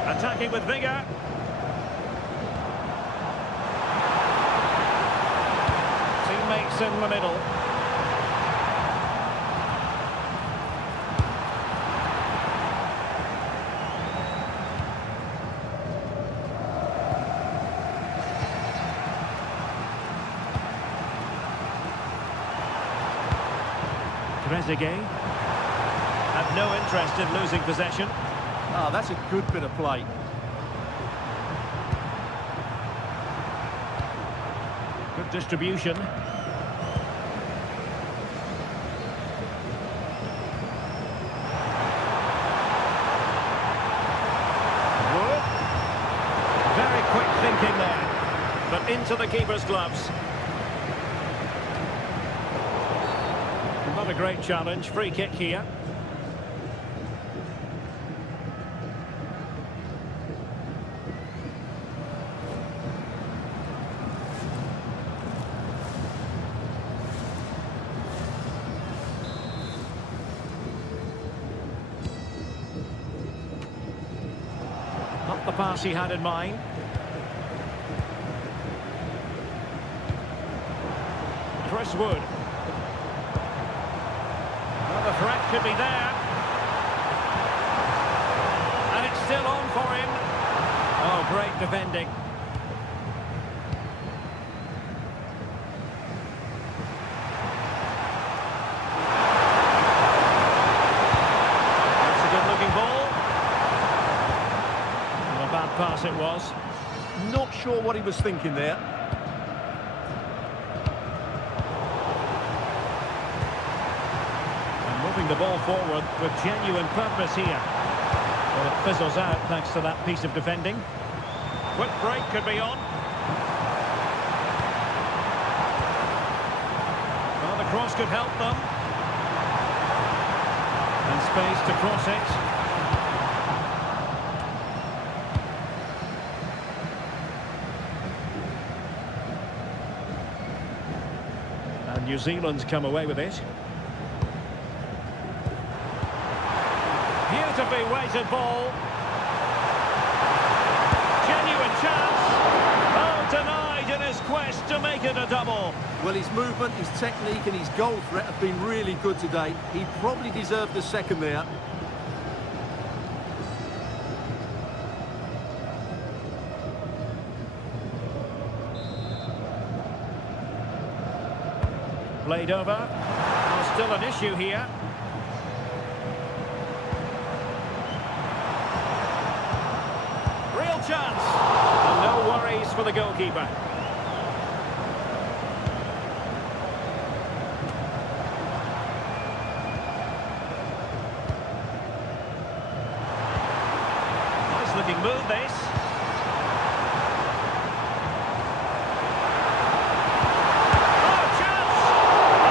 Attacking with vigour. Teammates in the middle. Trezeguet have no interest in losing possession. Ah, that's a good bit of play. Good distribution. Wood. Very quick thinking there. But into the keeper's gloves. Not a great challenge. Free kick here. Not the pass he had in mind. Chris Wood. Well, the threat could be there. And it's still on for him. Oh, great defending. That's a good-looking ball. Well, a bad pass it was. Not sure what he was thinking there. Moving the ball forward with genuine purpose here. Well, it fizzles out thanks to that piece of defending. Quick break could be on. Well, the cross could help them. And space to cross it. And New Zealand's come away with it. Beautifully weighted ball. Genuine chance. Oh, denied in his quest to make it a double. Well, his movement, his technique and his goal threat have been really good today. He probably deserved a second there. Played over. Well, still an issue here. Real chance. And no worries for the goalkeeper. Nice looking move this. Oh, chance!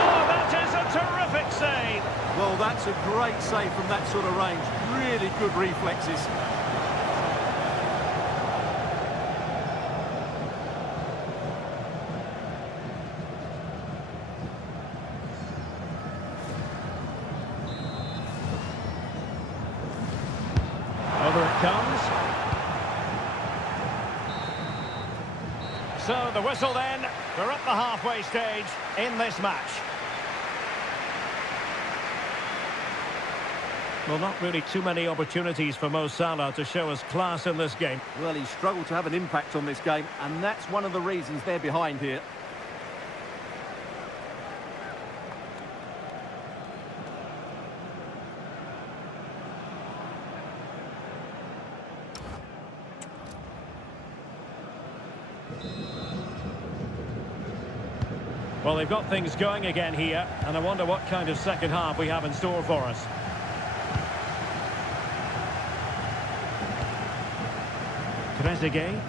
Oh, that is a terrific save. Well, that's a great save from that sort of range. Really good reflexes. Over it comes. So the whistle then. We're at the halfway stage in this match. Well, not really too many opportunities for Mo Salah to show us class in this game. Well, he struggled to have an impact on this game, and that's one of the reasons they're behind here. Well, they've got things going again here, and I wonder what kind of second half we have in store for us. Trezeguet.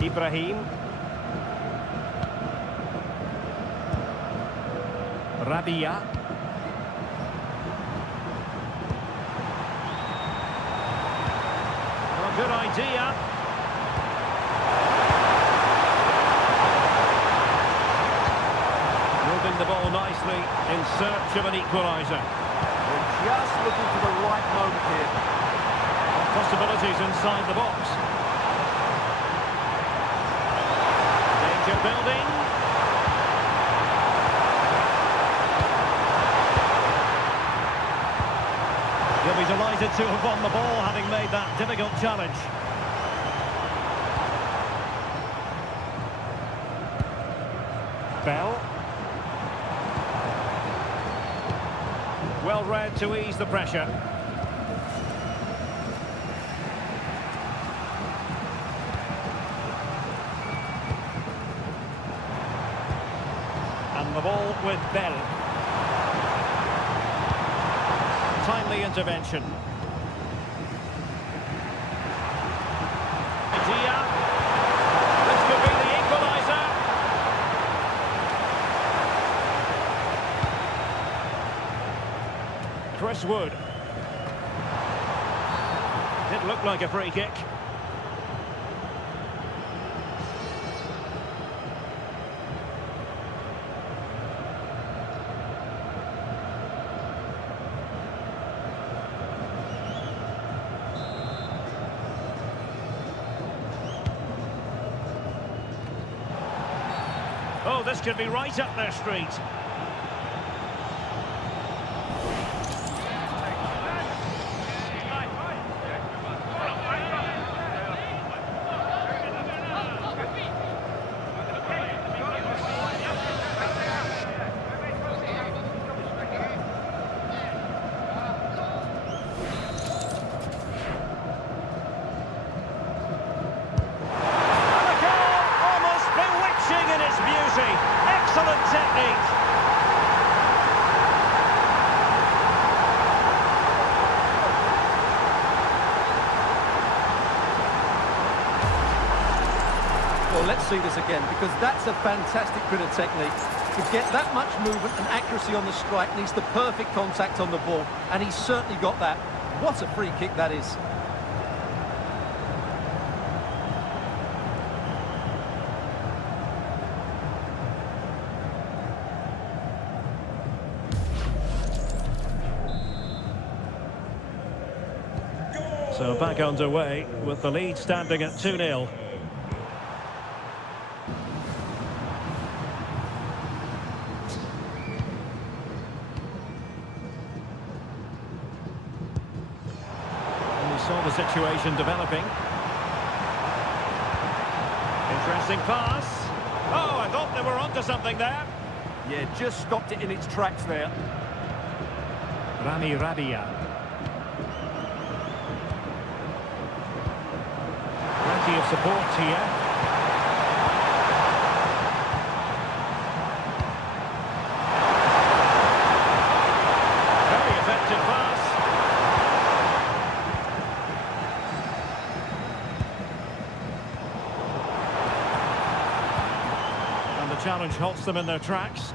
Ibrahim. Rabia. Well, a good idea. Moving the ball nicely in search of an equaliser. They're just looking for the right moment here. Possibilities inside the box. Danger building. He'll be delighted to have won the ball, having made that difficult challenge. Bell. Well read to ease the pressure. And the ball with Bell. Timely intervention. Gia. This could be the equaliser. Chris Wood. It looked like a free kick. Oh, this could be right up their street. Excellent technique. Well, let's see this again, because that's a fantastic bit of technique. To get that much movement and accuracy on the strike needs the perfect contact on the ball, and he's certainly got that. What a free kick that is. So back underway with the lead standing at 2-0. And we saw the situation developing. Interesting pass. Oh, I thought they were onto something there. Yeah, just stopped it in its tracks there. Rami Rabia. Plenty of support here. Very effective pass. And the challenge halts them in their tracks.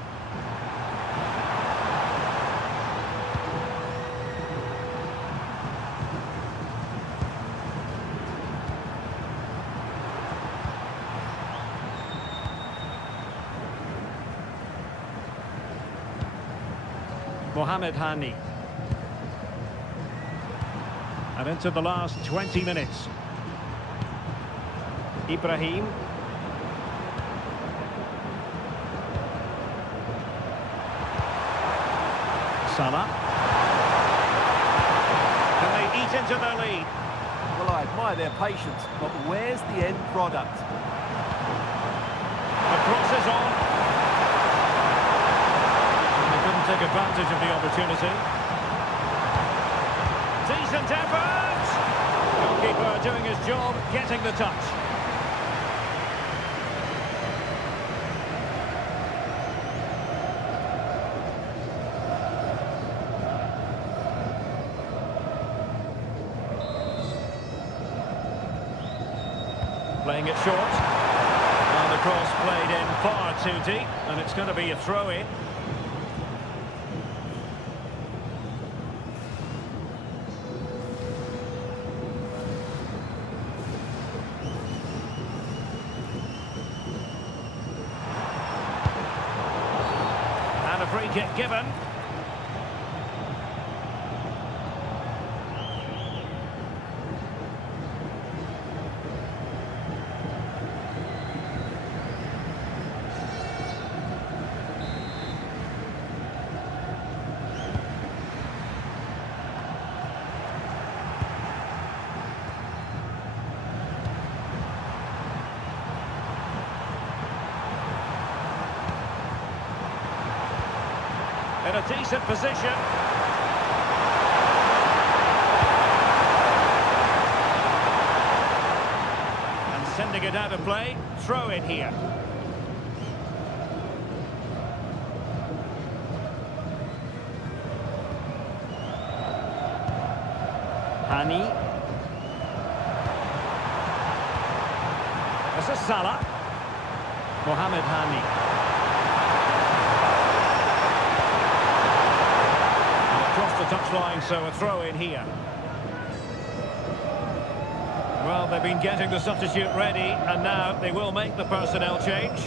Mohamed Hani. And into the last 20 minutes. Ibrahim. Salah. Can they eat into their lead? Well, I admire their patience, but where's the end product? The cross is on. Take advantage of the opportunity. Decent effort! Goalkeeper doing his job, getting the touch. Playing it short. And the cross played in far too deep, and it's going to be a throw-in. And a free kick given. In a decent position. And sending it out of play. Throw in here. Hani. This is Salah. Mohamed Hani. Across the touchline, so a throw in here. Well, they've been getting the substitute ready, and now they will make the personnel change.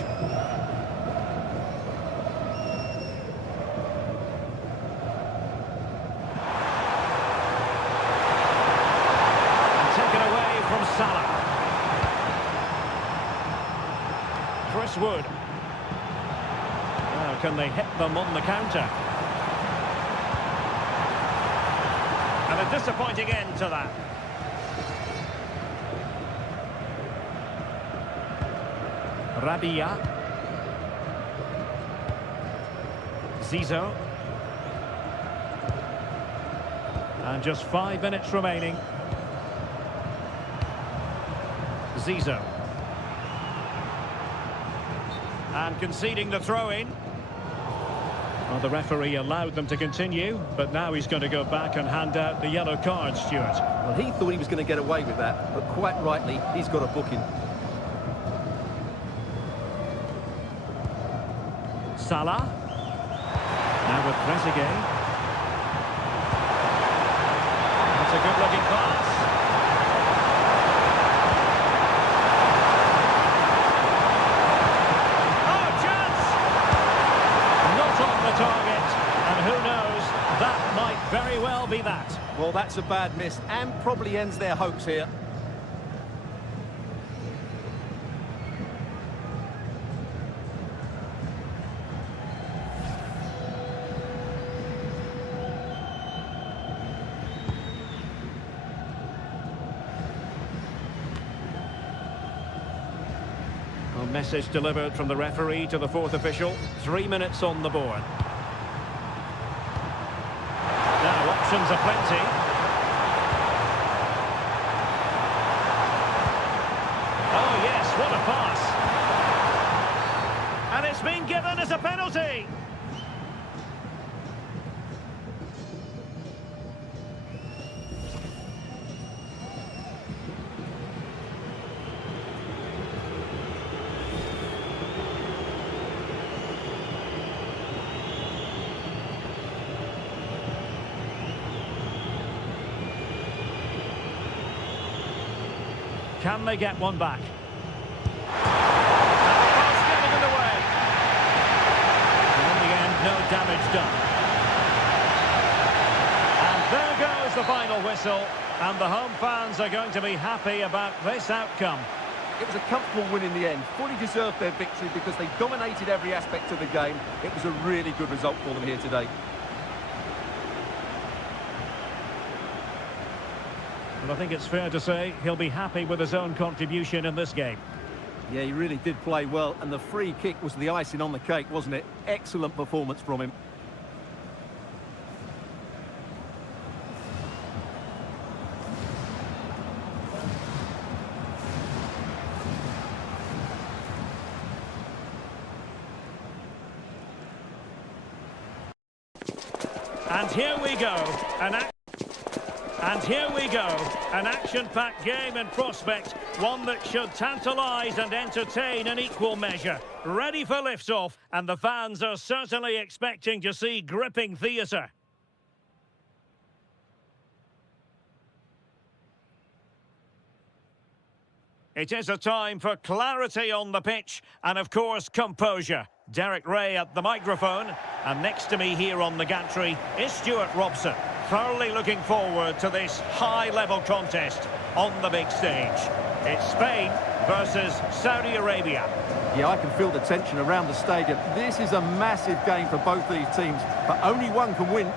And taken away from Salah. Chris Wood. Now, can they hit them on the counter? And a disappointing end to that. Rabia. Zizo. And just 5 minutes remaining. Zizo. And conceding the throw-in. Well, the referee allowed them to continue, but now he's going to go back and hand out the yellow card, Stuart. Well, he thought he was going to get away with that, but quite rightly, he's got a booking. Salah. Now with Trezeguet. That's a good-looking pass. Target, and who knows, that might very well be that. Well, that's a bad miss, and probably ends their hopes here. A message delivered from the referee to the fourth official. 3 minutes on the board. Now, options are plenty. Oh, yes, what a pass. And it's been given as a penalty. Can they get one back? And the pass getting in the way. And in the end, no damage done. And there goes the final whistle. And the home fans are going to be happy about this outcome. It was a comfortable win in the end. Fully deserved their victory because they dominated every aspect of the game. It was a really good result for them here today. Well, I think it's fair to say he'll be happy with his own contribution in this game. Yeah, he really did play well, and the free kick was the icing on the cake, wasn't it? Excellent performance from him. And here we go. And here we go, an action-packed game in prospect, one that should tantalise and entertain in equal measure. Ready for liftoff, and the fans are certainly expecting to see gripping theatre. It is a time for clarity on the pitch and, of course, composure. Derek Ray at the microphone, and next to me here on the gantry is Stuart Robson. Thoroughly looking forward to this high-level contest on the big stage. It's Spain versus Saudi Arabia. Yeah, I can feel the tension around the stadium. This is a massive game for both these teams, but only one can win.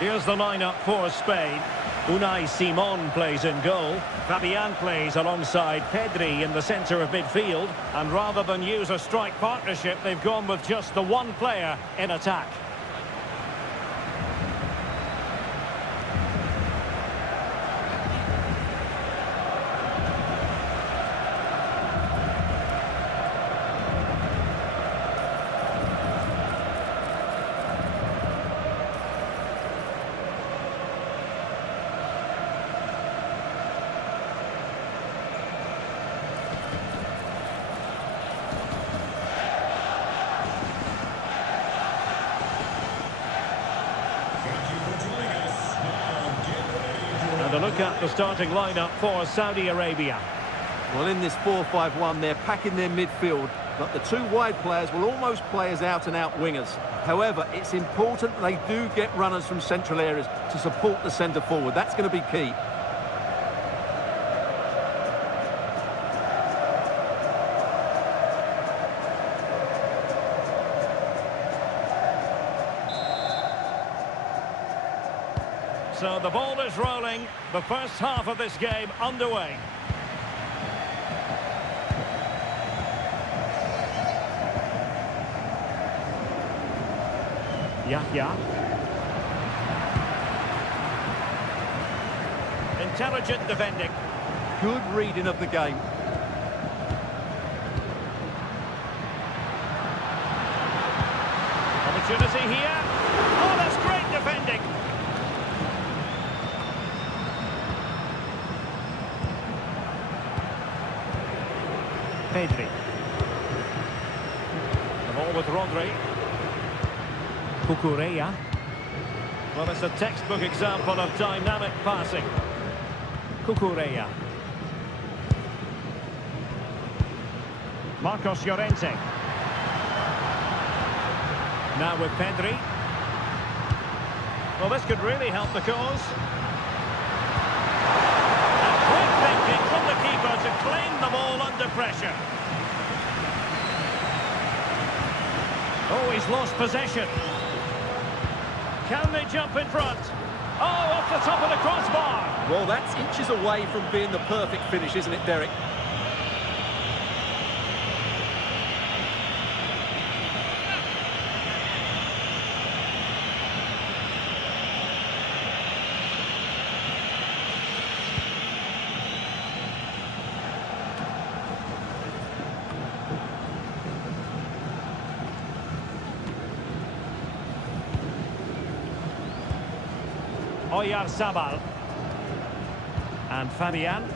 Here's the lineup for Spain. Unai Simon plays in goal. Fabian plays alongside Pedri in the centre of midfield. And rather than use a strike partnership, they've gone with just the one player in attack. And a look at the starting lineup for Saudi Arabia. Well, in this 4-5-1, they're packing their midfield, but the two wide players will almost play as out-and-out wingers. However, it's important they do get runners from central areas to support the centre forward. That's going to be key. So the ball is rolling, the first half of this game underway. Yahya. Intelligent defending. Good reading of the game. Opportunity here. Oh, that's great defending. Pedri. The ball with Rodri. Cucurella. Well, it's a textbook example of dynamic passing. Cucurella. Marcos Llorente. Now with Pedri. Well, this could really help the cause. And quick thinking from the keeper to claim the ball under pressure. Oh, he's lost possession. Can they jump in front? Oh, off the top of the crossbar. Well, that's inches away from being the perfect finish, isn't it, Derek? Oyarzabal. And Fabian. And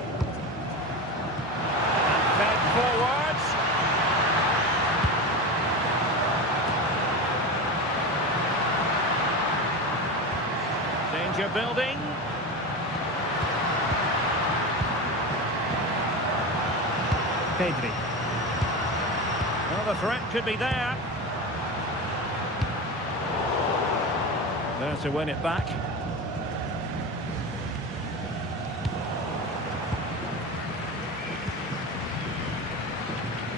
fed forwards. Danger building. Pedri. Well, the threat could be there. There to win it back.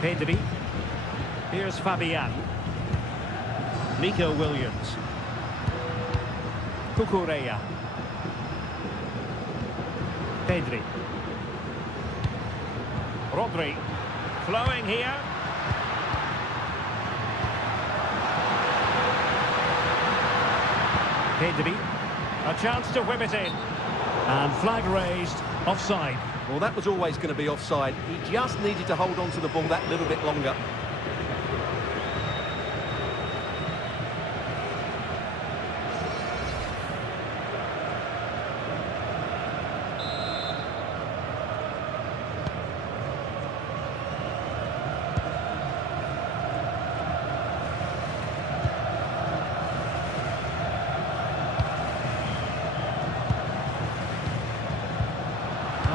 Pedri. Here's Fabian. Nico Williams. Cucurella. Pedri. Rodri. Flowing here. Pedri. A chance to whip it in. And flag raised. Offside. Well, that was always going to be offside. He just needed to hold on to the ball that little bit longer.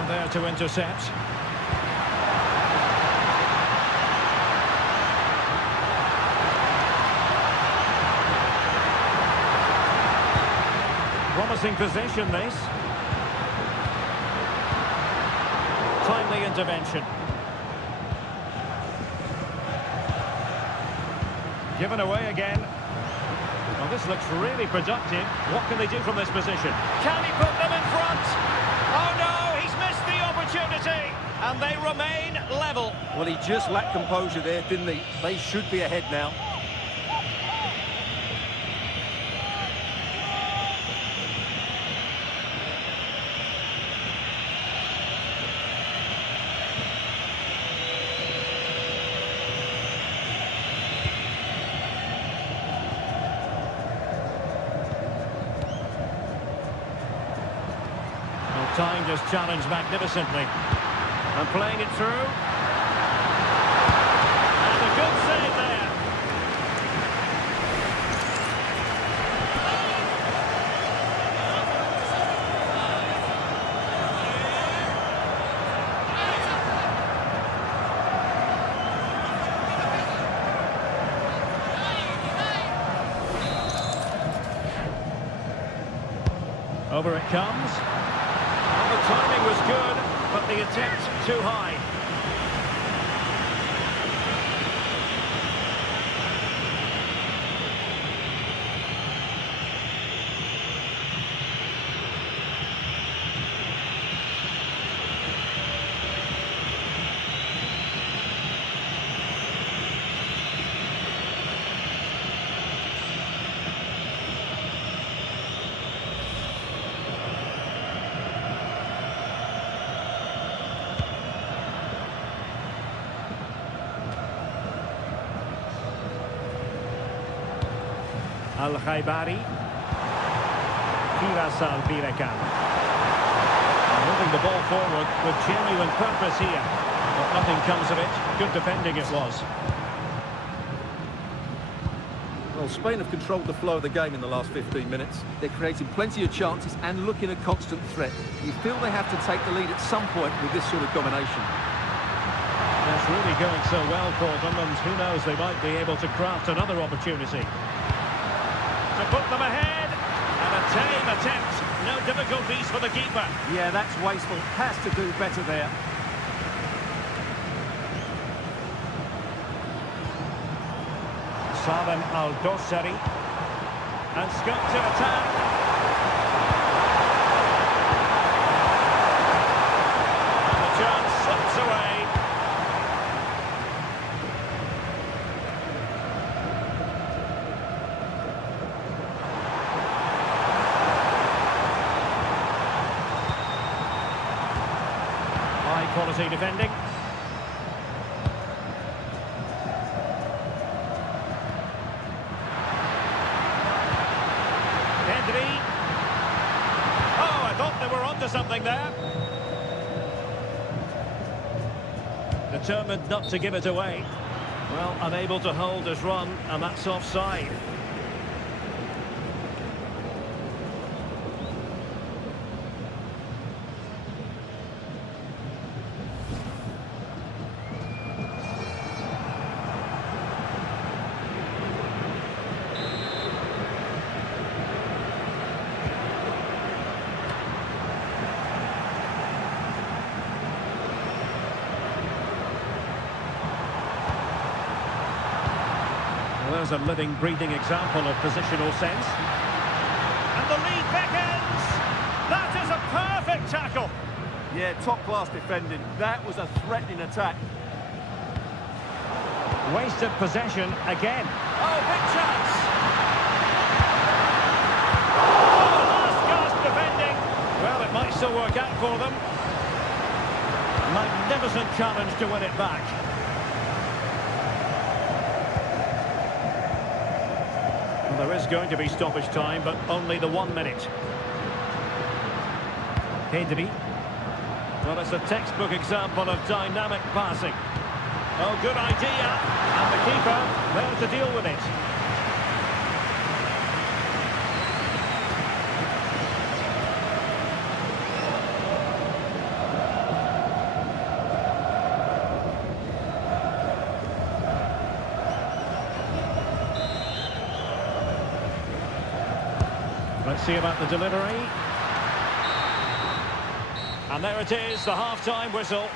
There to intercept. Promising position, this. Timely intervention. Given away again. Well, this looks really productive. What can they do from this position? Can he put them in front? Oh no, he's missed the opportunity, and they remain level. Well, he just lacked composure there, didn't he? They should be ahead now. Timed his challenge magnificently. And playing it through. And a good save there. Over it comes. The timing was good, but the attempt too high. Al-Khaibari. Firas Al-Birakan. Moving the ball forward with genuine purpose here. But nothing comes of it. Good defending it was. Well, Spain have controlled the flow of the game in the last 15 minutes. They're creating plenty of chances and looking a constant threat. You feel they have to take the lead at some point with this sort of domination. It's really going so well for them, and who knows, they might be able to craft another opportunity. To put them ahead, and a tame attempt. No difficulties for the keeper. Yeah, that's wasteful. Has to do better there. Salem Al-Dossari. And scope to attack. And the chance slips away. Quality defending. Pedri. Oh, I thought they were onto something there. Determined not to give it away. Well, unable to hold his run, and that's offside. Well, there's a living, breathing example of positional sense. And the lead beckons! That is a perfect tackle! Yeah, top-class defending. That was a threatening attack. Wasted possession again. Oh, big chance! Oh, last gasp defending. Well, it might still work out for them. Magnificent challenge to win it back. Well, there is going to be stoppage time, but only the 1 minute. Pedri. Well, it's a textbook example of dynamic passing. Oh, good idea. And the keeper there to deal with it. Let's see about the delivery. And there it is, the half-time whistle.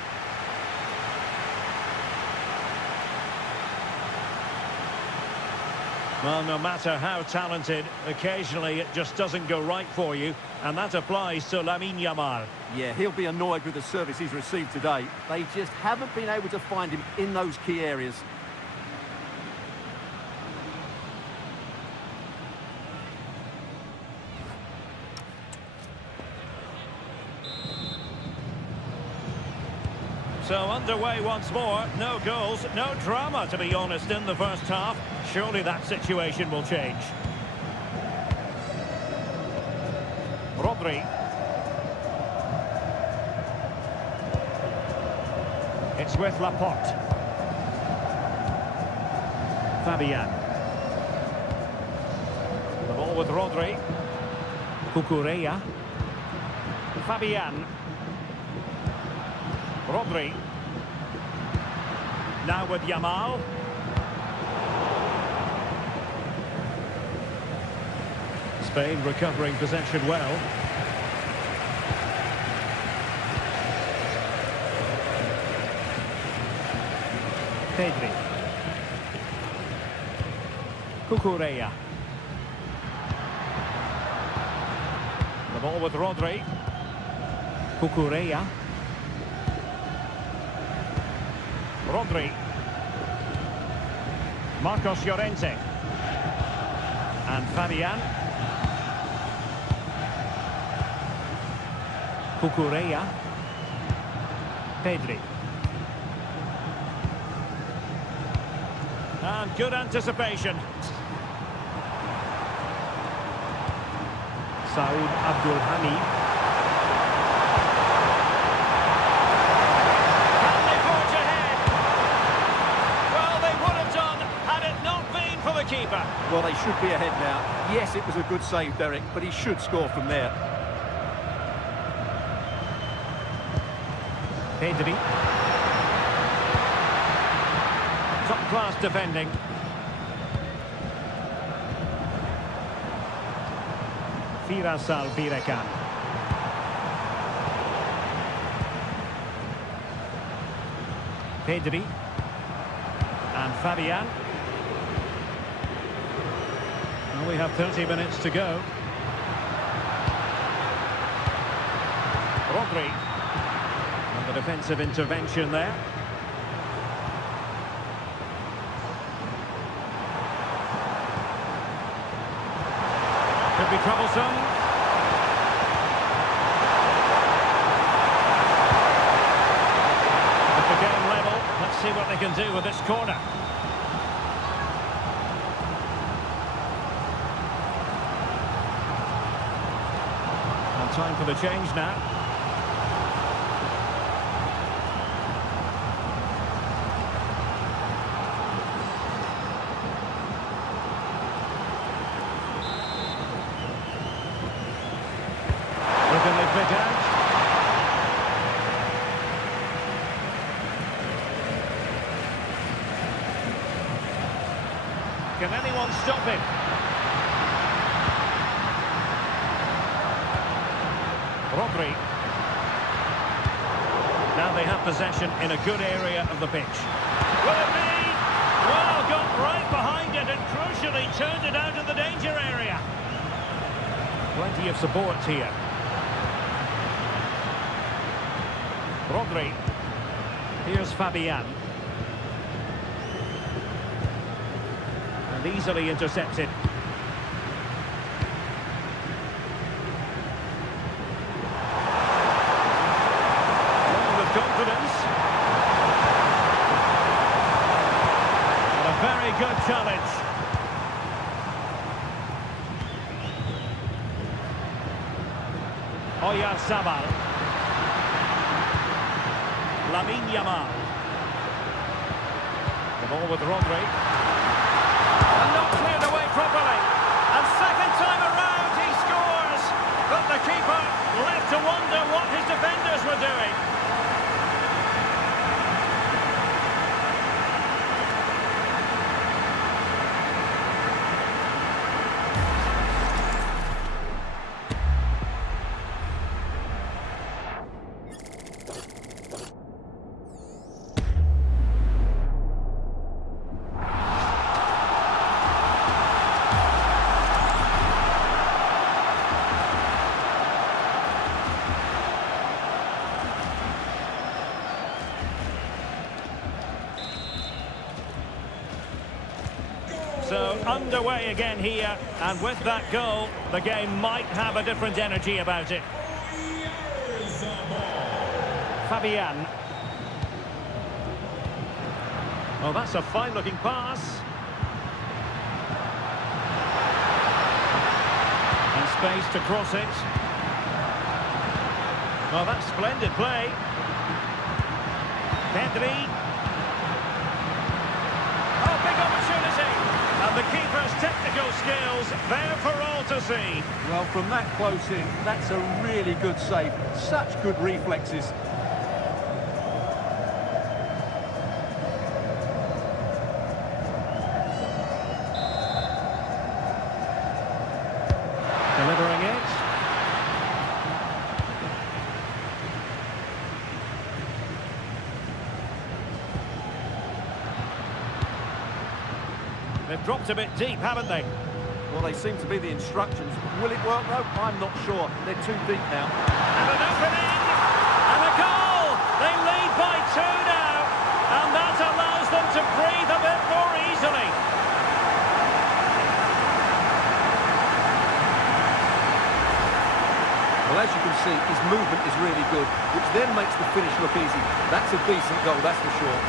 Well, no matter how talented, occasionally it just doesn't go right for you, and that applies to Lamine Yamal. Yeah, he'll be annoyed with the service he's received today. They just haven't been able to find him in those key areas. So underway once more, no goals, no drama to be honest in the first half. Surely that situation will change. Rodri. It's with Laporte. Fabian. The ball with Rodri. Cucurella. Fabian. Rodri. Now with Yamal. Spain recovering possession well. Pedri. Cucurella. The ball with Rodri. Cucurella. Rodri. Marcos Llorente. And Fabian. Cucurella. Pedri. And good anticipation. Saud Abdul Hamid. Keeper. Well, they should be ahead now. Yes, it was a good save, Derek, but he should score from there. Pedri. Top-class defending. Firasal Birekan. Pedri. And Fabian. Well, we have 30 minutes to go. Rodri. And the defensive intervention there. Could be troublesome. At the game level, let's see what they can do with this corner. Time for the change now. Looking a bit out. Can anyone stop him? Rodri. Now they have possession in a good area of the pitch. Will it be? Well, got right behind it and plenty of support here. Rodri. Here's Fabian. And easily intercepted. Running with confidence. And a very good challenge. Oyarzabal. Lamine Yamal. The ball with Rodri. And not cleared away properly. And second time around he scores. But the keeper left to wonder what his defenders were doing. So underway again here, and with that goal, the game might have a different energy about it. Fabian. Oh, that's a fine-looking pass. And space to cross it. Oh, that's splendid play. Pedri. Oh, big opportunity. And the keeper's technical skills there for all to see. Well, from that close in, that's a really good save. Such good reflexes. Delivering it. They've dropped a bit deep, haven't they? Well, they seem to be the instructions. Will it work, though? I'm not sure. They're too deep now. And an opening! And a goal! They lead by 2 now. And that allows them to breathe a bit more easily. Well, as you can see, his movement is really good, which then makes the finish look easy. That's a decent goal, that's for sure.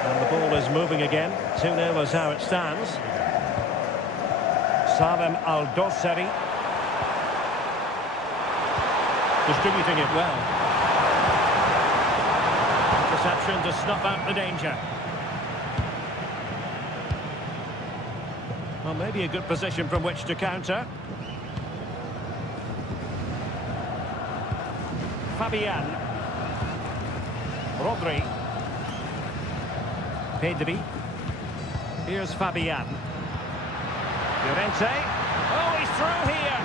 And the ball is moving again. 2-0 is how it stands. Salem Al-Dosseri. Distributing it well. Interception to snuff out the danger. Well, maybe a good position from which to counter. Fabian. Rodri. Pedri. Here's Fabian. Llorente. Oh, he's through here.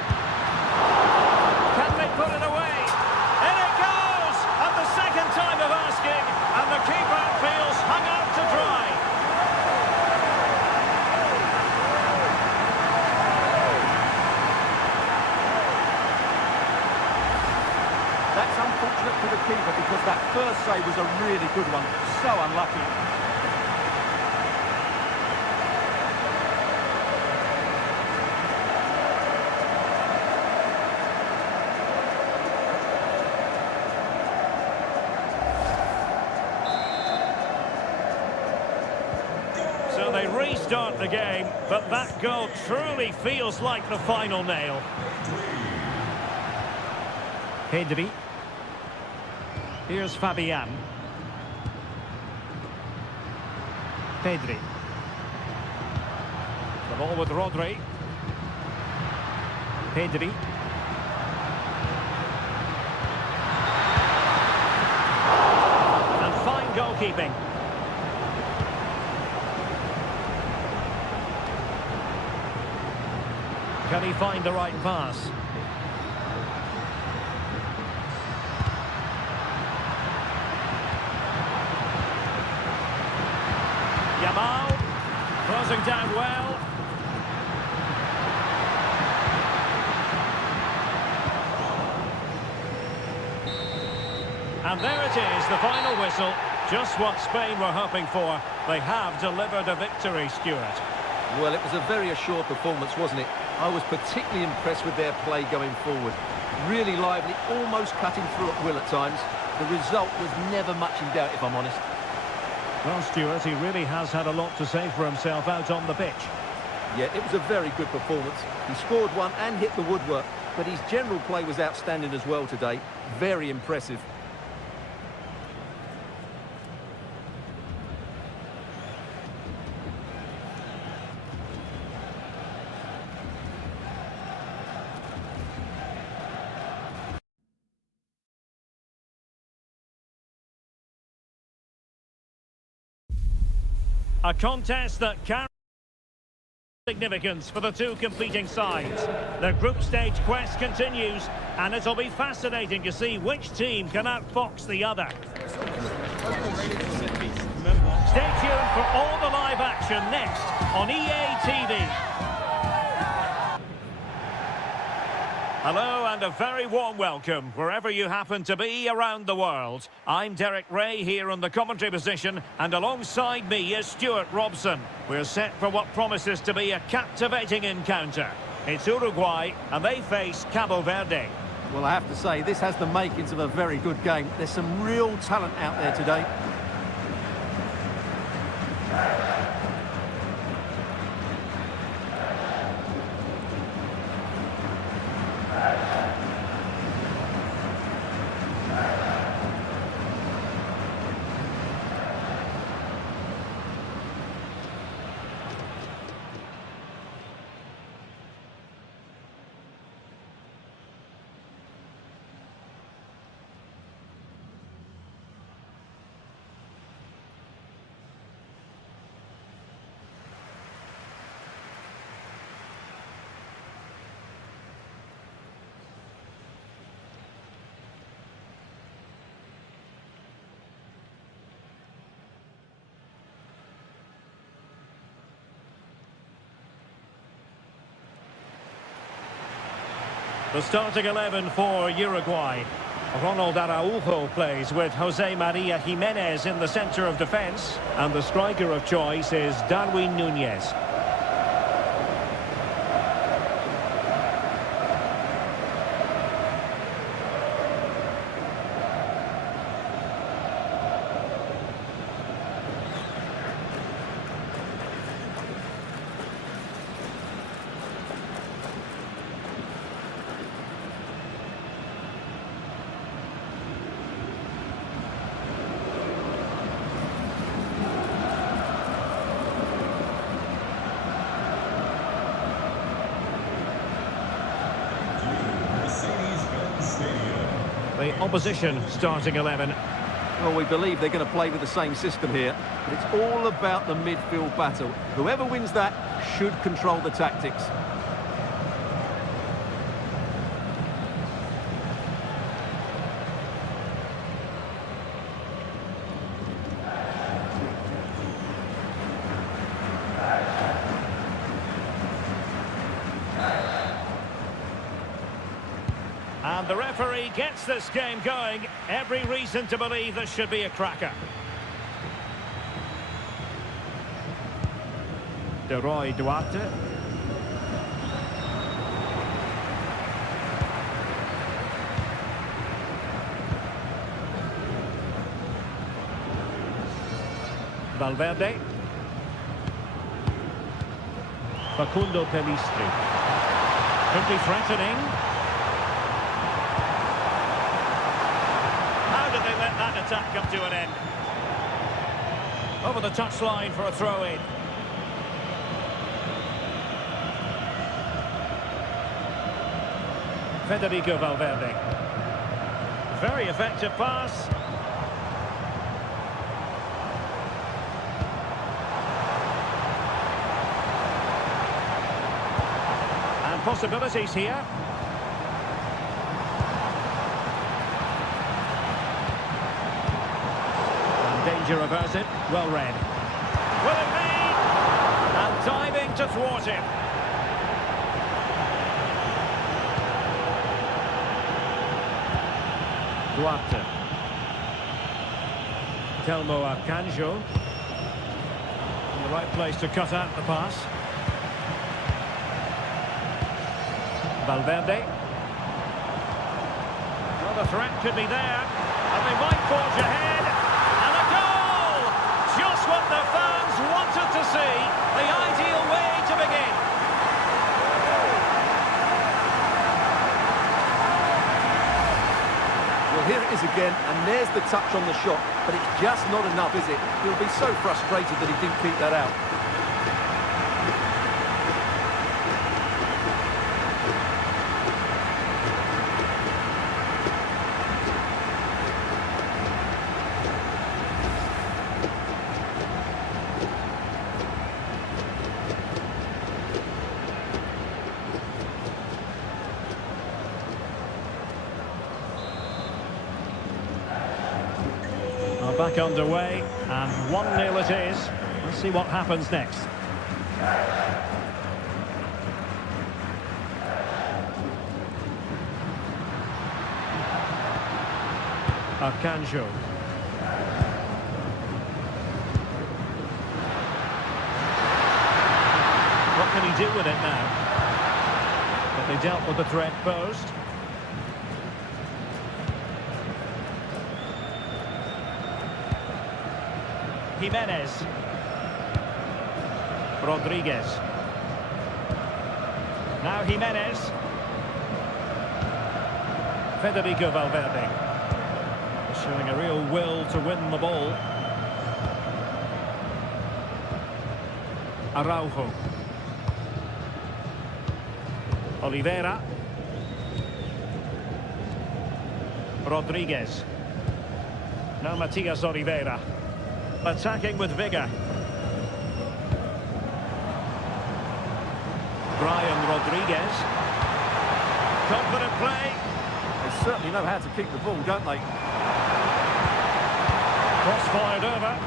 Can they put it away? In it goes! And the second time of asking. And the keeper feels hung out to dry. That's unfortunate for the keeper because that first save was a really good one. So unlucky. So they restart the game, but that goal truly feels like the final nail. Pedri. Here's Fabian. Pedri. The ball with Rodri. Pedri. And fine goalkeeping. Can he find the right pass? Yamal, closing down well. And there it is, the final whistle. Just what Spain were hoping for. They have delivered a victory, Stuart. Well, it was a very assured performance, wasn't it? I was particularly impressed with their play going forward. Really lively, almost cutting through at will at times. The result was never much in doubt, if I'm honest. Well, Stuart, he really has had a lot to say for himself out on the pitch. Yeah, it was a very good performance. He scored one and hit the woodwork, but his general play was outstanding as well today. Very impressive. A contest that carries significance for the two competing sides. The group stage quest continues, and it'll be fascinating to see which team can outfox the other. Stay tuned for all the live action next on EA TV. Hello and a very warm welcome wherever you happen to be around the world. I'm Derek Ray here on the commentary position, and alongside me is Stuart Robson. We're set for what promises to be a captivating encounter. It's Uruguay and they face Cabo Verde. Well, I have to say, this has the makings of a very good game. There's some real talent out there today. The starting 11 for Uruguay. Ronald Araujo plays with Jose Maria Jimenez in the centre of defence. And the striker of choice is Darwin Núñez. The opposition starting 11. Well, we believe they're going to play with the same system here, but it's all about the midfield battle. Whoever wins that should control the tactics. And the referee gets this game going. Every reason to believe this should be a cracker. De Roy Duarte. Valverde. Facundo Pelistri. Could be threatening. Let that attack come to an end. Over the touchline for a throw-in. Federico Valverde. Very effective pass. And possibilities here. And danger averted. Well read. Will it be? And diving to thwart him. Duarte. Telmo Akanjo. In the right place to cut out the pass. Valverde. Well, the threat could be there. And they might forge ahead. And a goal! Just what the fans wanted to see. The ideal way to begin. Well, here it is again, and there's the touch on the shot, but it's just not enough, is it? He'll be so frustrated that he didn't keep that out. Back underway, and 1-0 it is. Let's see what happens next. Akanjo. What can he do with it now? But they dealt with the threat posed. Jimenez. Rodriguez. Now Jimenez. Federico Valverde. Showing a real will to win the ball. Araujo. Oliveira. Rodriguez. Now Matias Oliveira. Attacking with vigour. Brian Rodriguez. Confident play. They certainly know how to keep the ball, don't they? Cross fired over.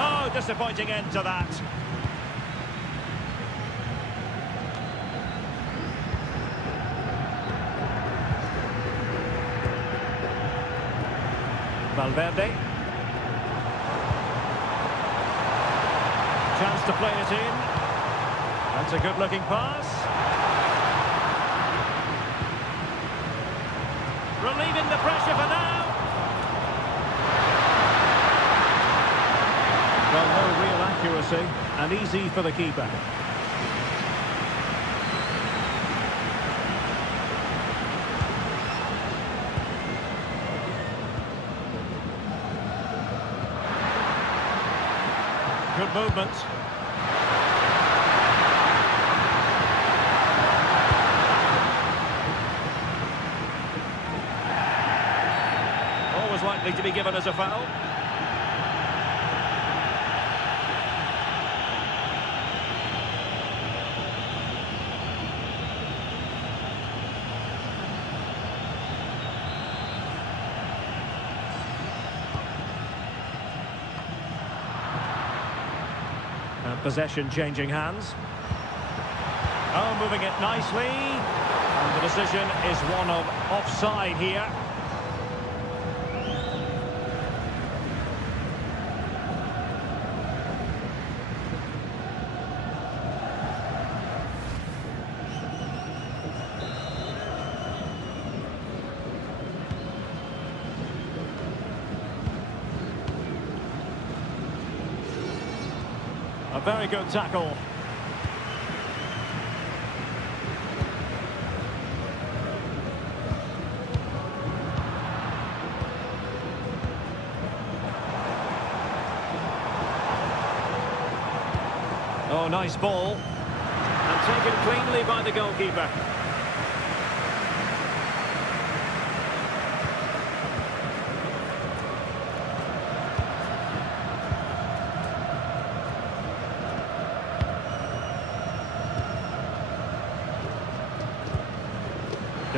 Oh, disappointing end to that. Valverde. Chance to play it in. That's a good-looking pass. Relieving the pressure for now. Well, no real accuracy, and easy for the keeper. Good movement. Always likely to be given as a foul. Possession changing hands. Oh, moving it nicely. And the decision is one of offside here. A very good tackle. Oh, nice ball. And taken cleanly by the goalkeeper.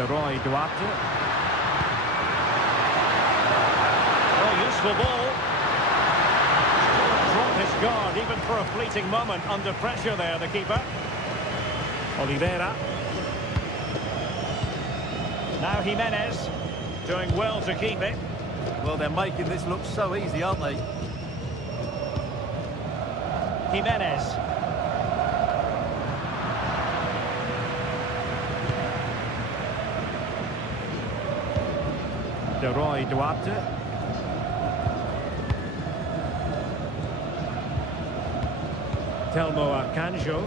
Duarte. Oh, useful ball. Drop his guard, even for a fleeting moment. Under pressure there, the keeper. Oliveira. Now Jimenez. Doing well to keep it. Well, they're making this look so easy, aren't they? Jimenez. Duarte. Telmo Arcanjo.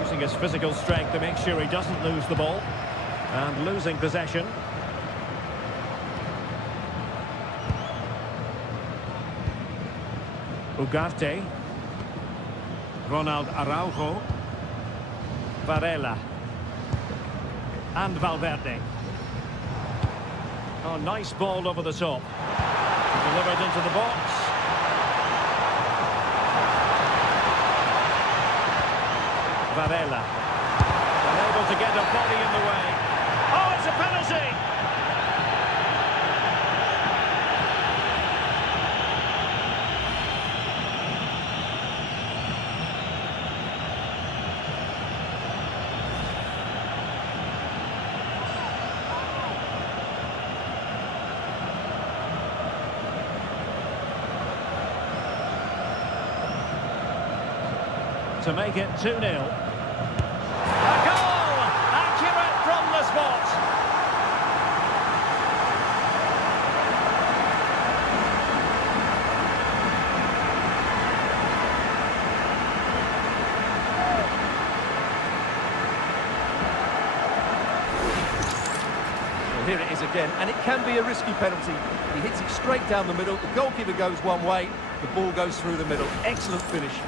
Using his physical strength to make sure he doesn't lose the ball. And losing possession. Ugarte. Ronald Araujo. Varela. And Valverde. Oh, nice ball over the top. Delivered into the box. Varela. Unable to get a body in the way. Oh, it's a penalty! To make it 2-0. A goal! Accurate from the spot. Well, here it is again, and it can be a risky penalty. He hits it straight down the middle, the goalkeeper goes one way, the ball goes through the middle. Excellent finish.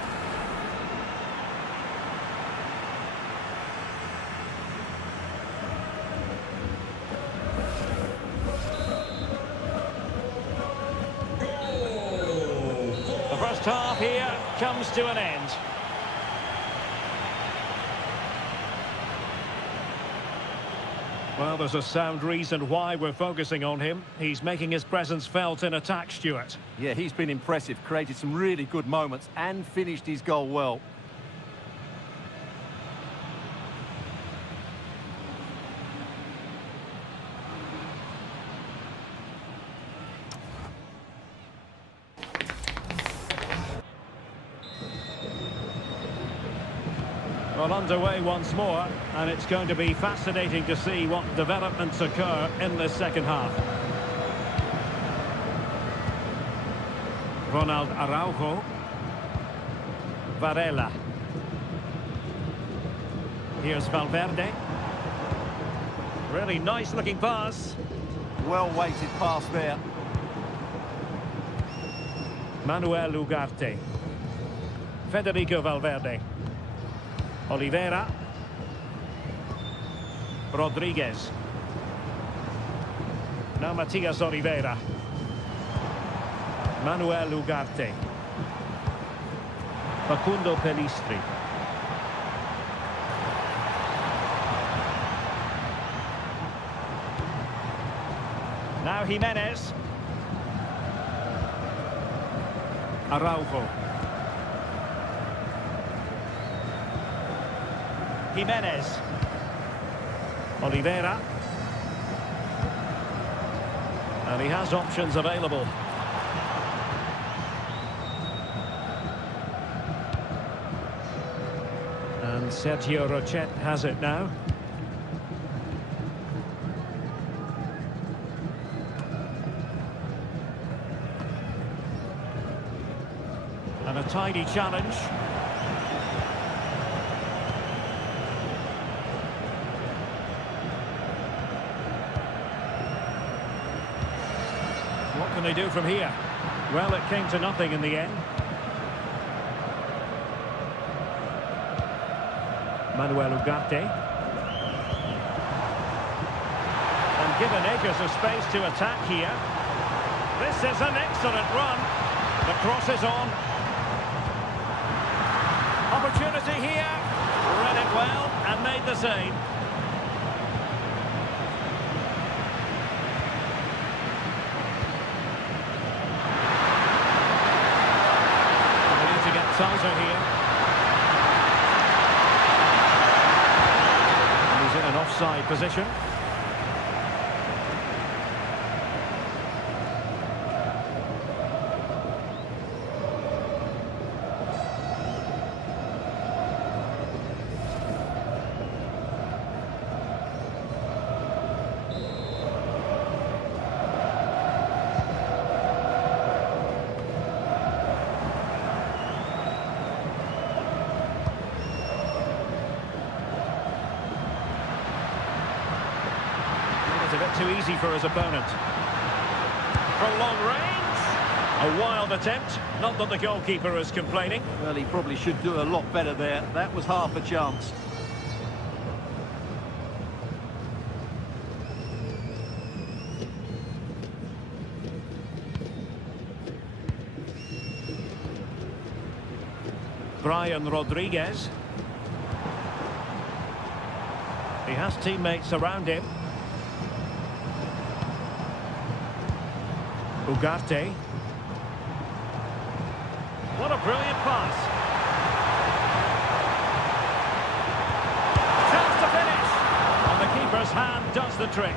Half here comes to an end. Well, there's a sound reason why we're focusing on him. He's making his presence felt in attack, Stuart. Yeah, he's been impressive, created some really good moments and finished his goal well. Well, underway once more, and it's going to be fascinating to see what developments occur in this second half. Ronald Araujo. Varela. Here's Valverde. Really nice looking pass. Well-weighted pass there. Manuel Ugarte. Federico Valverde. Oliveira. Rodriguez. Now Matias Oliveira. Manuel Ugarte. Facundo Pelistri. Now Jimenez. Araujo. Jimenez. Oliveira. And he has options available. And Sergio Rochet has it now. And a tidy challenge. What can they do from here? Well, it came to nothing in the end. Manuel Ugarte. And given acres of space to attack here. This is an excellent run. The cross is on. Opportunity here. Read it well and made the save. We need to get tighter here. And he's in an offside position. A bit too easy for his opponent. From long range, a wild attempt. Not that the goalkeeper is complaining. Well, he probably should do a lot better there. That was half a chance. Brian Rodriguez. He has teammates around him. Ugarte. What a brilliant pass. Chance to finish. And the keeper's hand does the trick.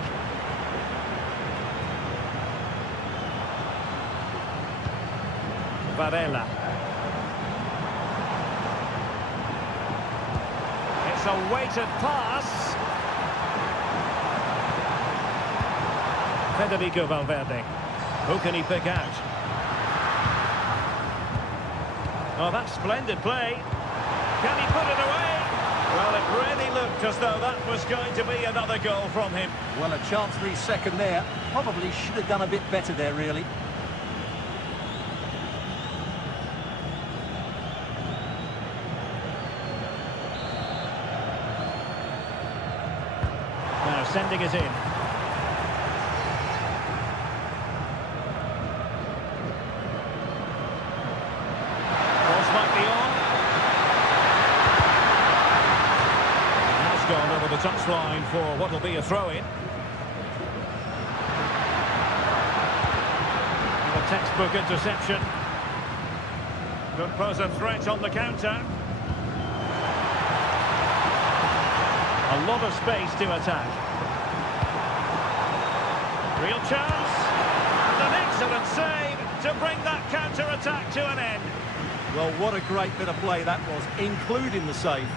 Varela. It's a weighted pass. Federico Valverde. Who can he pick out? Oh, that's splendid play. Can he put it away? Well, it really looked as though that was going to be another goal from him. Well, a chance for his second there. Probably should have done a bit better there, really. Now sending it in. Gone over the touchline for what will be a throw-in. A textbook interception. Could pose a threat on the counter. A lot of space to attack. Real chance. And an excellent save to bring that counter-attack to an end. Well, what a great bit of play that was, including the save.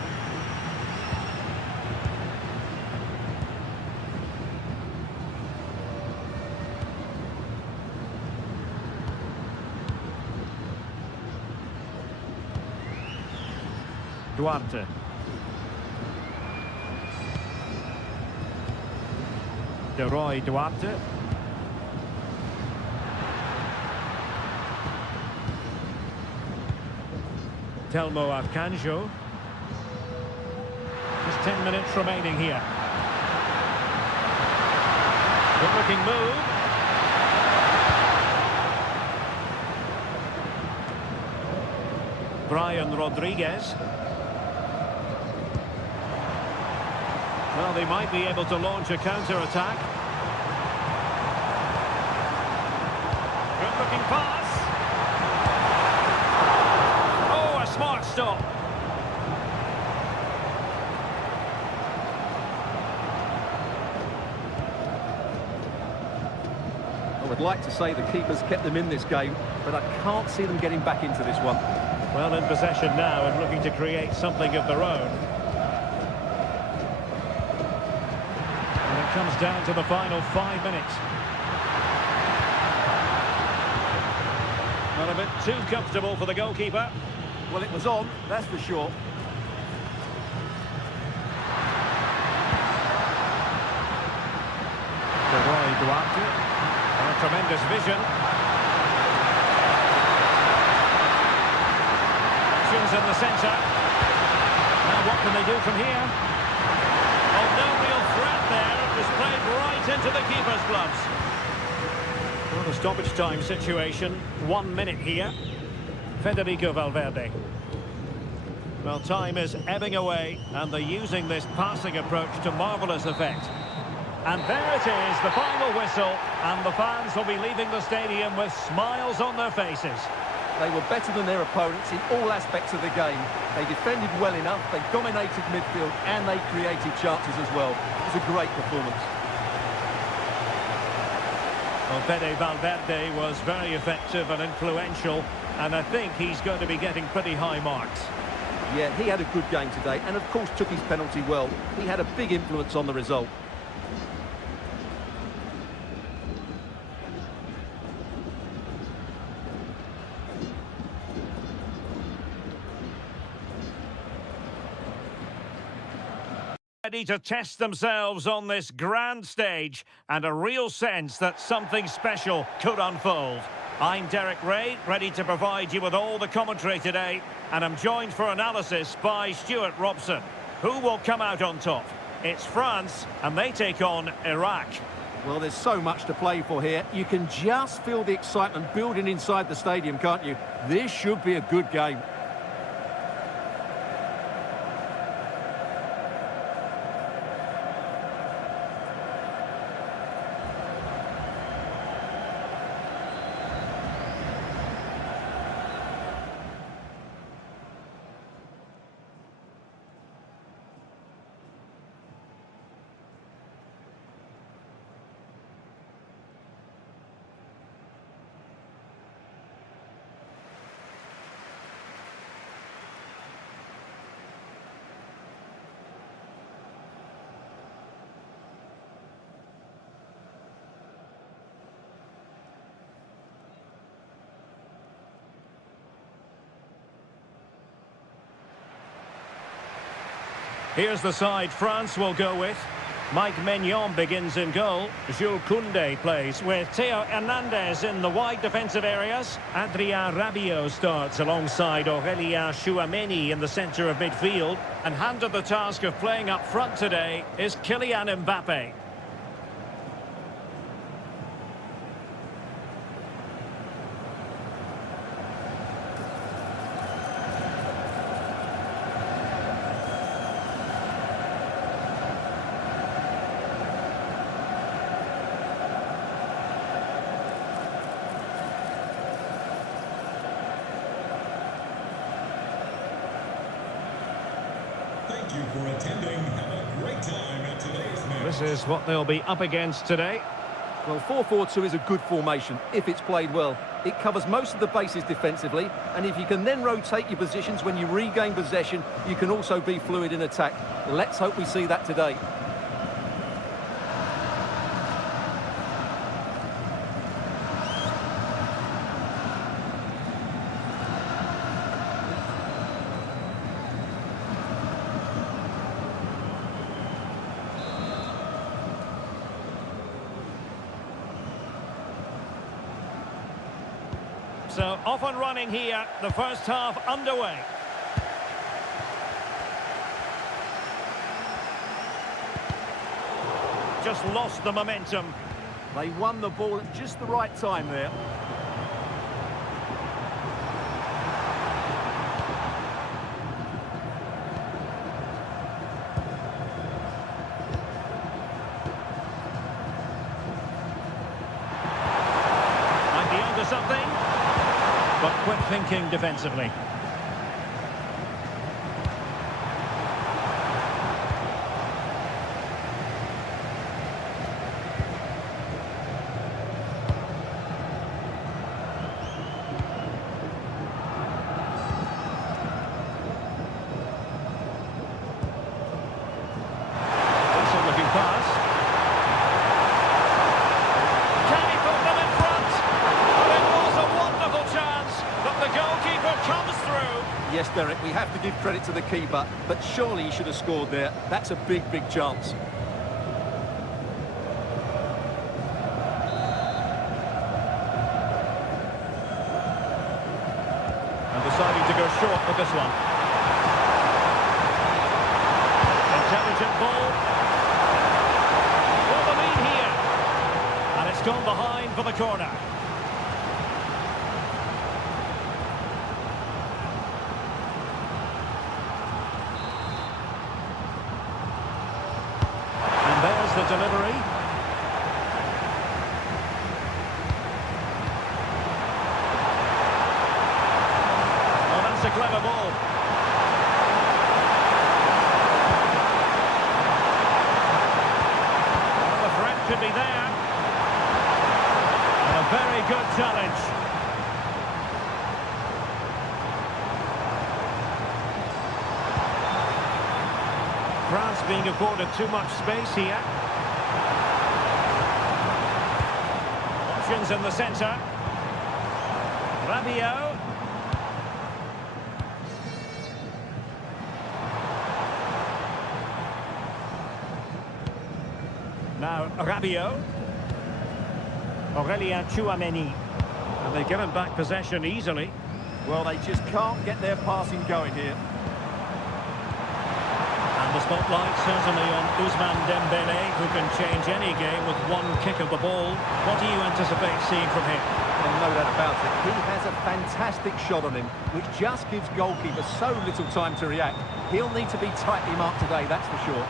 Duarte. De Roy Duarte. Telmo Arcanjo. Just 10 minutes remaining here. Good looking move. Brian Rodriguez. Well, they might be able to launch a counter-attack. Good-looking pass. Oh, a smart stop. I would like to say the keepers kept them in this game, but I can't see them getting back into this one. Well, in possession now and looking to create something of their own. Comes down to the final 5 minutes. Not a bit too comfortable for the goalkeeper. Well, it was on, that's for sure. De Roy Duarte. And a tremendous vision. Options in the centre. Now what can they do from here? Oh, no real threat there. It was played right into the keeper's gloves. Well, the stoppage time situation, 1 minute here. Federico Valverde. Well, time is ebbing away, and they're using this passing approach to marvellous effect. And there it is, the final whistle, and the fans will be leaving the stadium with smiles on their faces. They were better than their opponents in all aspects of the game. They defended well enough, they dominated midfield, and they created chances as well. It was a great performance. Well, Fede Valverde was very effective and influential, and I think he's going to be getting pretty high marks. Yeah, he had a good game today, and of course took his penalty well. He had a big influence on the result. Ready to test themselves on this grand stage, and a real sense that something special could unfold. I'm Derek Ray, ready to provide you with all the commentary today, and I'm joined for analysis by Stuart Robson. Who will come out on top? It's France, and they take on Iraq. Well, there's so much to play for here. You can just feel the excitement building inside the stadium, can't you? This should be a good game. Here's the side France will go with. Mike Maignan begins in goal. Jules Koundé plays with Theo Hernandez in the wide defensive areas. Adrien Rabiot starts alongside Aurélien Tchouameni in the centre of midfield. And handed the task of playing up front today is Kylian Mbappe. Thank you for attending. Have a great time at today's match. This is what they'll be up against today. Well, 4-4-2 is a good formation if it's played well. It covers most of the bases defensively, and if you can then rotate your positions when you regain possession, you can also be fluid in attack. Let's hope we see that today. So off and running here, the first half underway. Just lost the momentum. They won the ball at just the right time there. Might be onto something. But quick thinking defensively. Decent looking pass. Can he put them in front? Well, it was a wonderful chance, but the goalkeeper comes through. Yes, Derek, we have to give credit to the keeper, but surely he should have scored there. That's a big, big chance. And deciding to go short with this one. Intelligent ball. For the lead here. And it's gone behind for the corner. And there's the delivery. Oh, that's a clever ball. Well, the threat could be there. And a very good challenge. France being afforded too much space here. Options in the centre. Rabiot. Now Rabiot. Aurélien Tchouameni. And they've given back possession easily. Well, they just can't get their passing going here. And the spotlight certainly on Ousmane Dembélé, who can change any game with one kick of the ball. What do you anticipate seeing from him? Well, no doubt about it. He has a fantastic shot on him, which just gives goalkeepers so little time to react. He'll need to be tightly marked today, that's for sure.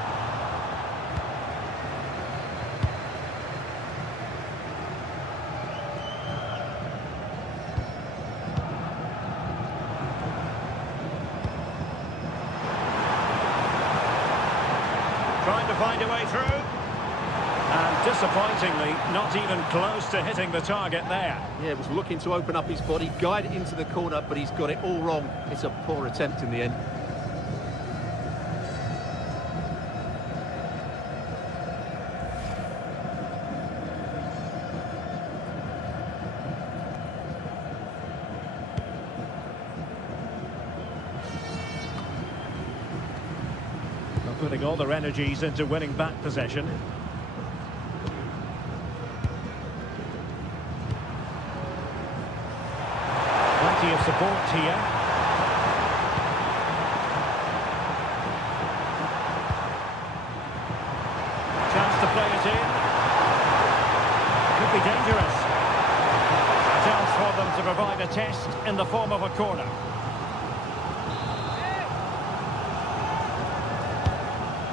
Trying to find a way through. And disappointingly, not even close to hitting the target there. Yeah, it was looking to open up his body, guide it into the corner, but he's got it all wrong. It's a poor attempt in the end. Putting all their energies into winning back possession. Plenty of support here. Chance to play it in. Could be dangerous. A chance for them to provide a test in the form of a corner.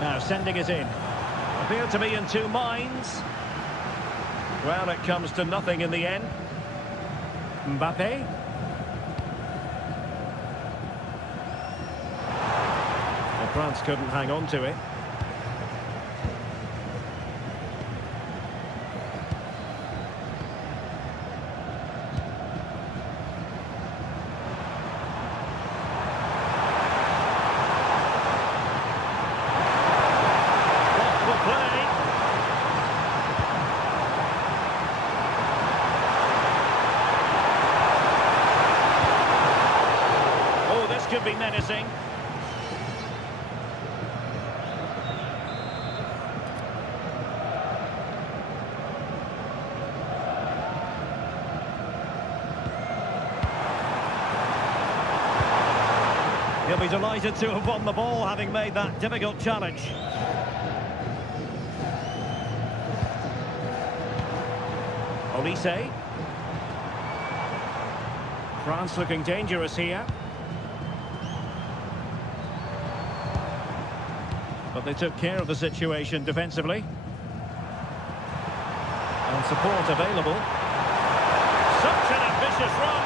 Now sending it in. Appeared to be in two minds. Well, it comes to nothing in the end. Mbappe. Well, France couldn't hang on to it. Could be menacing. He'll be delighted to have won the ball, having made that difficult challenge. Olise. France looking dangerous here. But they took care of the situation defensively. And support available. Such an ambitious run.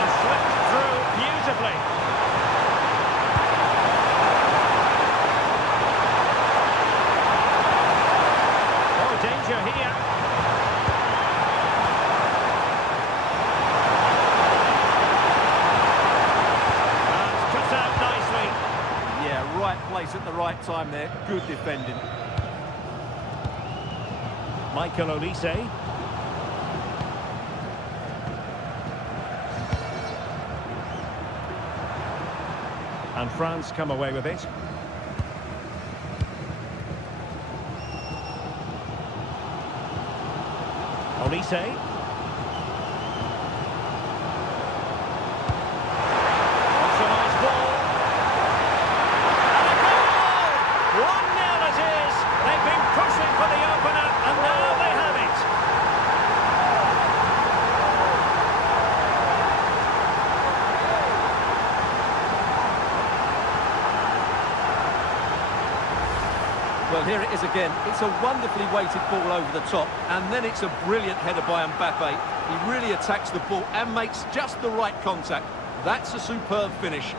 And slipped through beautifully. Oh, danger here. And cut out nicely. Yeah, right place at the right time there. Good defending. Michael Olise. And France come away with it. Olise. That's a nice ball. And a goal! 1-0 it is. They've been pushing for the opener, and now they have it. Well, here it is again. It's a wonderfully weighted ball over the top, and then it's a brilliant header by Mbappe. He really attacks the ball and makes just the right contact. That's a superb finish.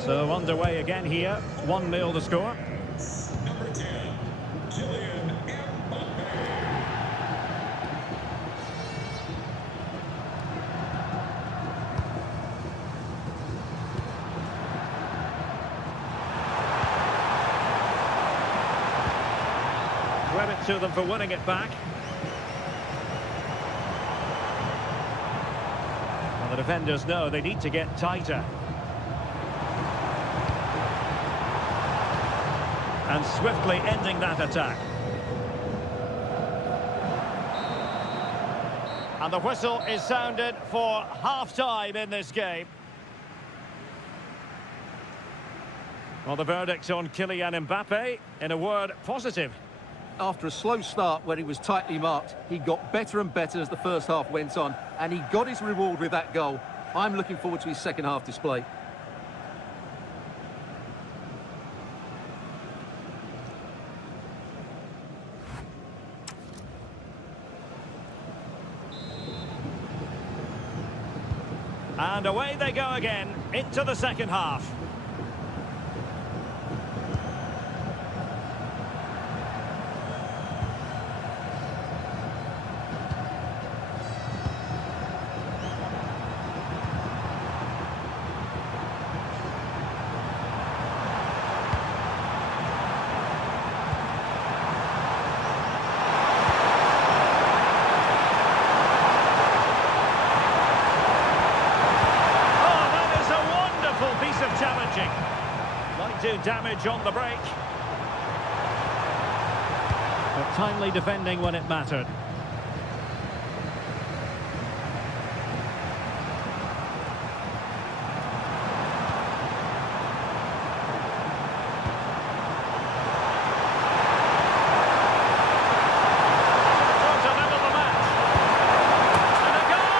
So underway again here, 1-0 the score. Number 10, Kylian Mbappe. Credit to them for winning it back. Well, the defenders know they need to get tighter. And swiftly ending that attack. And the whistle is sounded for half-time in this game. Well, the verdict on Kylian Mbappe, in a word, positive. After a slow start when he was tightly marked, he got better and better as the first half went on, and he got his reward with that goal. I'm looking forward to his second half display. And away they go again, into the second half. Might do damage on the break. But timely defending when it mattered. To level the match. And a goal!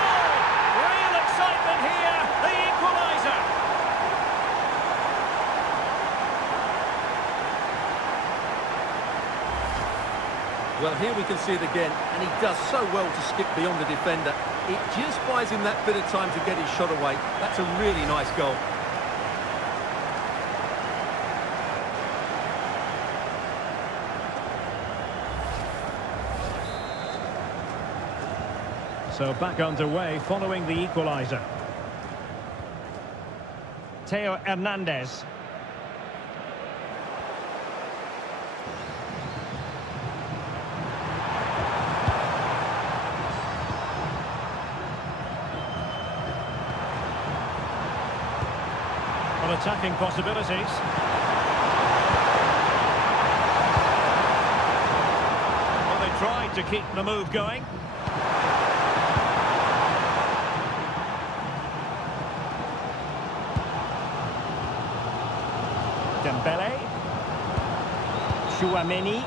Real excitement here, the equaliser. Well, here we can see it again, and he does so well to skip beyond the defender. It just buys him that bit of time to get his shot away. That's a really nice goal. So back underway following the equaliser. Theo Hernandez. Well, attacking possibilities. Well, they tried to keep the move going. Dembele, Chouameni,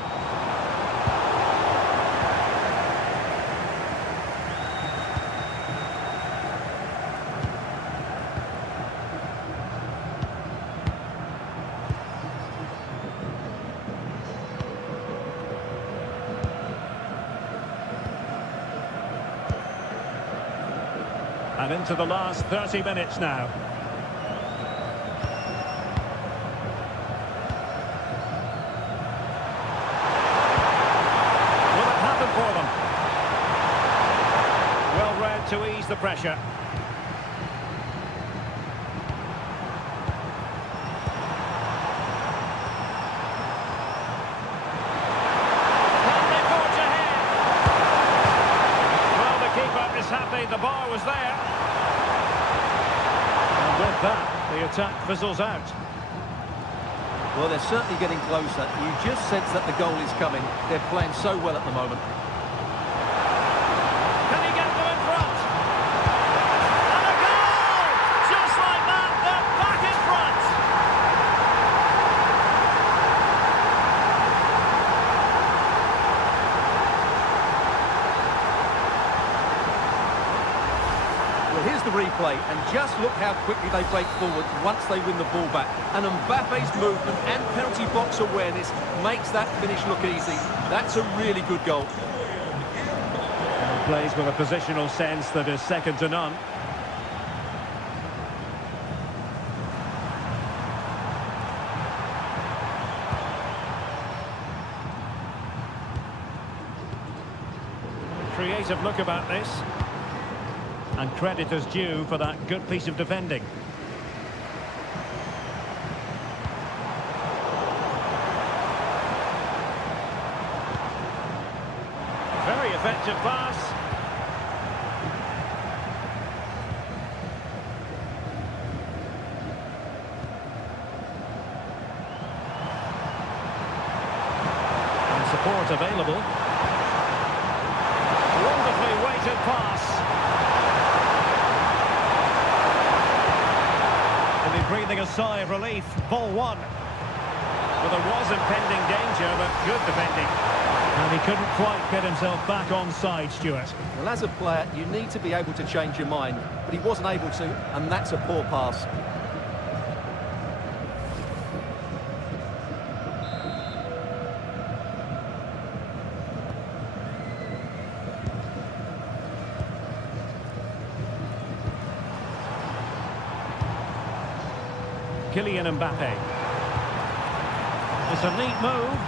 and into the last 30 minutes now. To ease the pressure. Can they forge ahead? Well, the keeper is happy the bar was there. And with that, the attack fizzles out. Well, they're certainly getting closer. You just sense that the goal is coming. They're playing so well at the moment. the replay, and just look how quickly they break forward once they win the ball back. And Mbappe's movement and penalty box awareness makes that finish look easy. That's a really good goal. And plays with a positional sense that is second to none. Creative look about this. And credit is due for that good piece of defending. Very effective pass. And support available. Wonderfully weighted pass. He'll be breathing a sigh of relief. Ball one. Well, there was impending danger, but good defending. And he couldn't quite get himself back on side, Stuart. Well, as a player, you need to be able to change your mind, but he wasn't able to, and that's a poor pass. Kylian Mbappe. It's a neat move.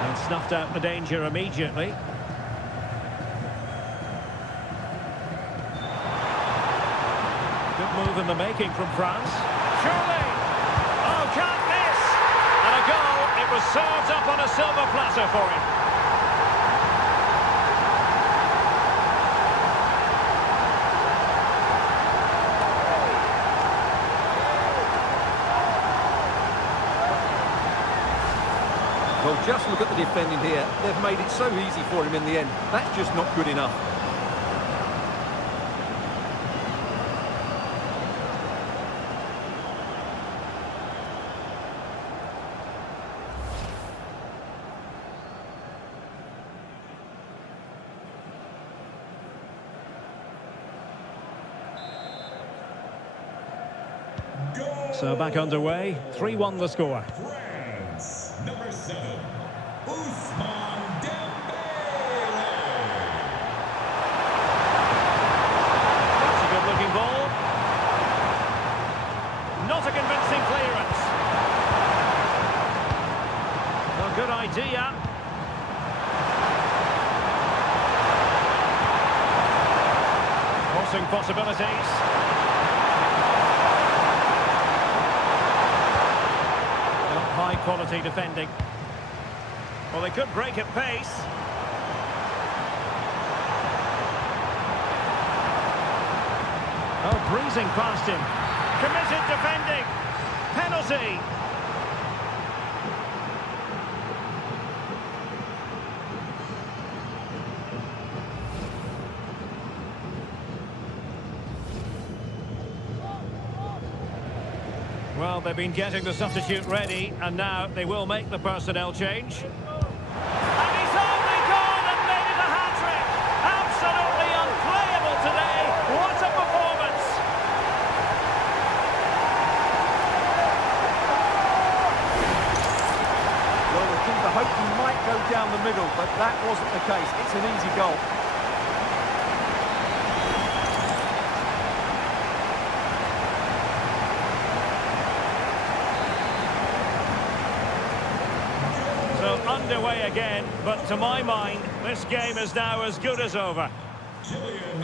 And snuffed out the danger immediately. Move in the making from France. Surely! Oh, can't miss! And a goal. It was served up on a silver platter for him. Well, just look at the defending here. They've made it so easy for him in the end. That's just not good enough. So back underway, 3-1 the score. France, number 7, Ousmane Dembele. That's a good-looking ball. Not a convincing clearance. A good idea. Crossing possibilities. High-quality defending. Well, they could break at pace. Oh, breezing past him. Committed defending. Penalty. Well, they've been getting the substitute ready, and now they will make the personnel change. And he's only gone and made it a hat-trick! Absolutely unplayable today! What a performance! Well, the keeper hoped he might go down the middle, but that wasn't the case. It's an easy goal. Underway again, but to my mind, this game is now as good as over. Kylian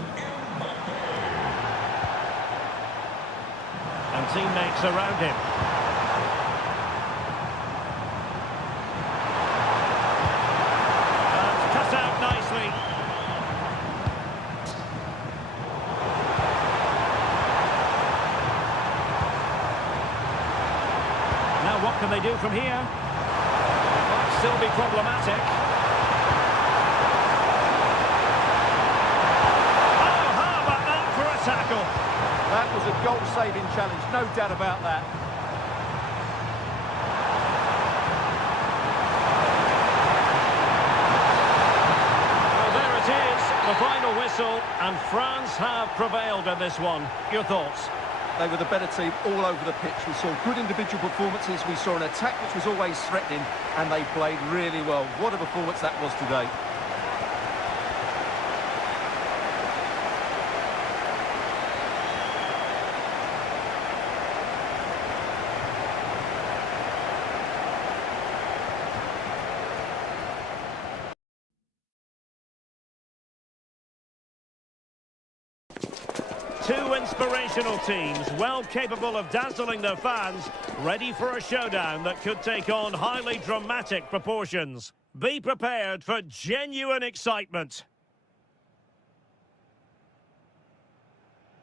Mbappe. And teammates around him. And cut out nicely. Now what can they do from here? Still be problematic. tackle. That was a goal-saving challenge, no doubt about that. Well, there it is, the final whistle, and France have prevailed in this one. Your thoughts? They were the better team all over the pitch. We saw good individual performances, we saw an attack which was always threatening, and they played really well. What a performance that was today. Two inspirational teams, well capable of dazzling their fans, ready for a showdown that could take on highly dramatic proportions. Be prepared for genuine excitement.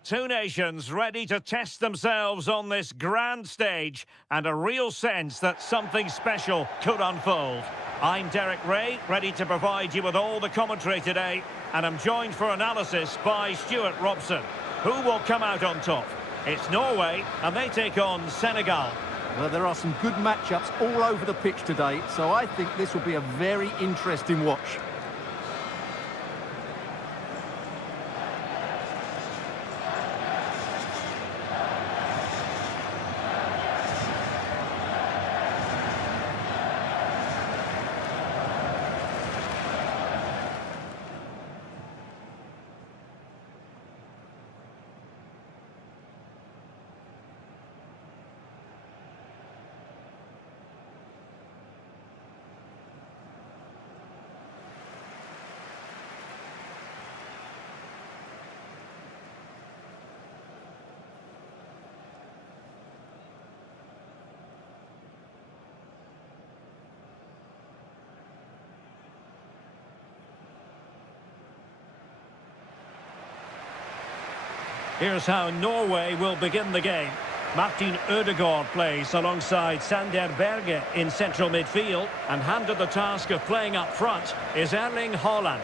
Two nations ready to test themselves on this grand stage, and a real sense that something special could unfold. I'm Derek Ray, ready to provide you with all the commentary today, and I'm joined for analysis by Stuart Robson. Who will come out on top? It's Norway, and they take on Senegal. Well, there are some good matchups all over the pitch today, so I think this will be a very interesting watch. Here's how Norway will begin the game. Martin Ødegaard plays alongside Sander Berge in central midfield, and handed the task of playing up front is Erling Haaland.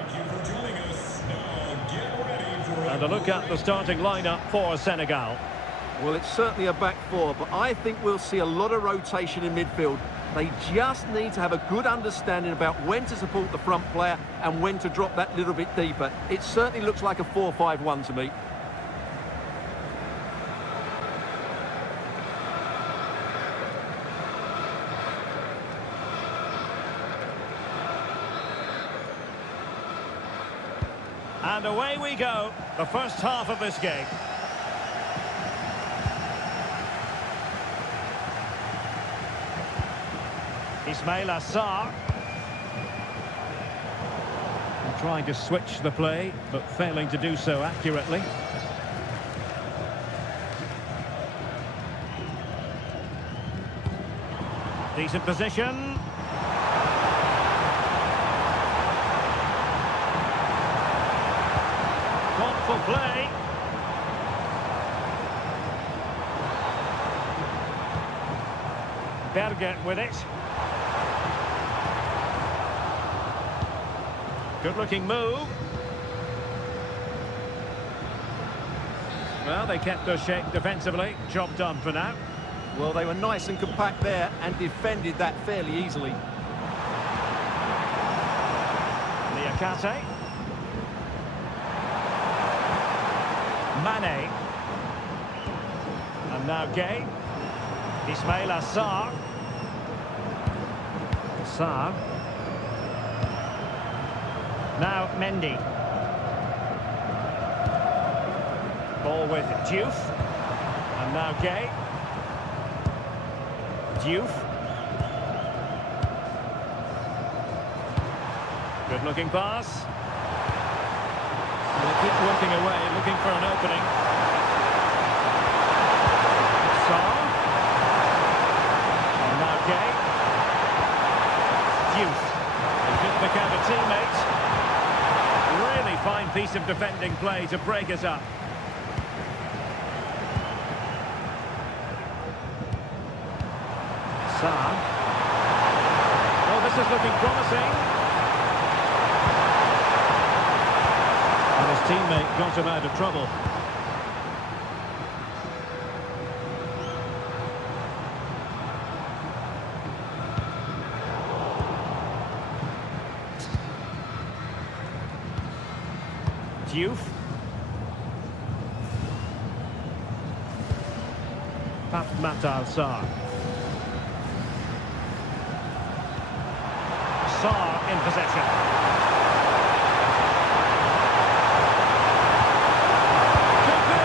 Thank you for joining us. Now get ready for And a look at the starting lineup for Senegal. Well, it's certainly a back four, but I think we'll see a lot of rotation in midfield. They just need to have a good understanding about when to support the front player and when to drop that little bit deeper. It certainly looks like a 4-5-1 to me. And away we go, the first half of this game. Ismail Assar. Trying to switch the play, but failing to do so accurately. Decent position. Thoughtful play. Berge with it. Good-looking move. Well, they kept their shape defensively. Job done for now. Well, they were nice and compact there and defended that fairly easily. Niakate. Mane. And now Gay. Ismail Assar. Assar. Now Mendy. Ball with Diouf. And now Gay. Diouf. Good looking pass. Keep working away, looking for an opening. Saar. And now Gay. Youth. He couldn't pick out a teammate. Really fine piece of defending play to break us up. Saar. Oh, this is looking promising. And his teammate got him out of trouble. Diouf. Matar Saar. Saar in possession. Could be!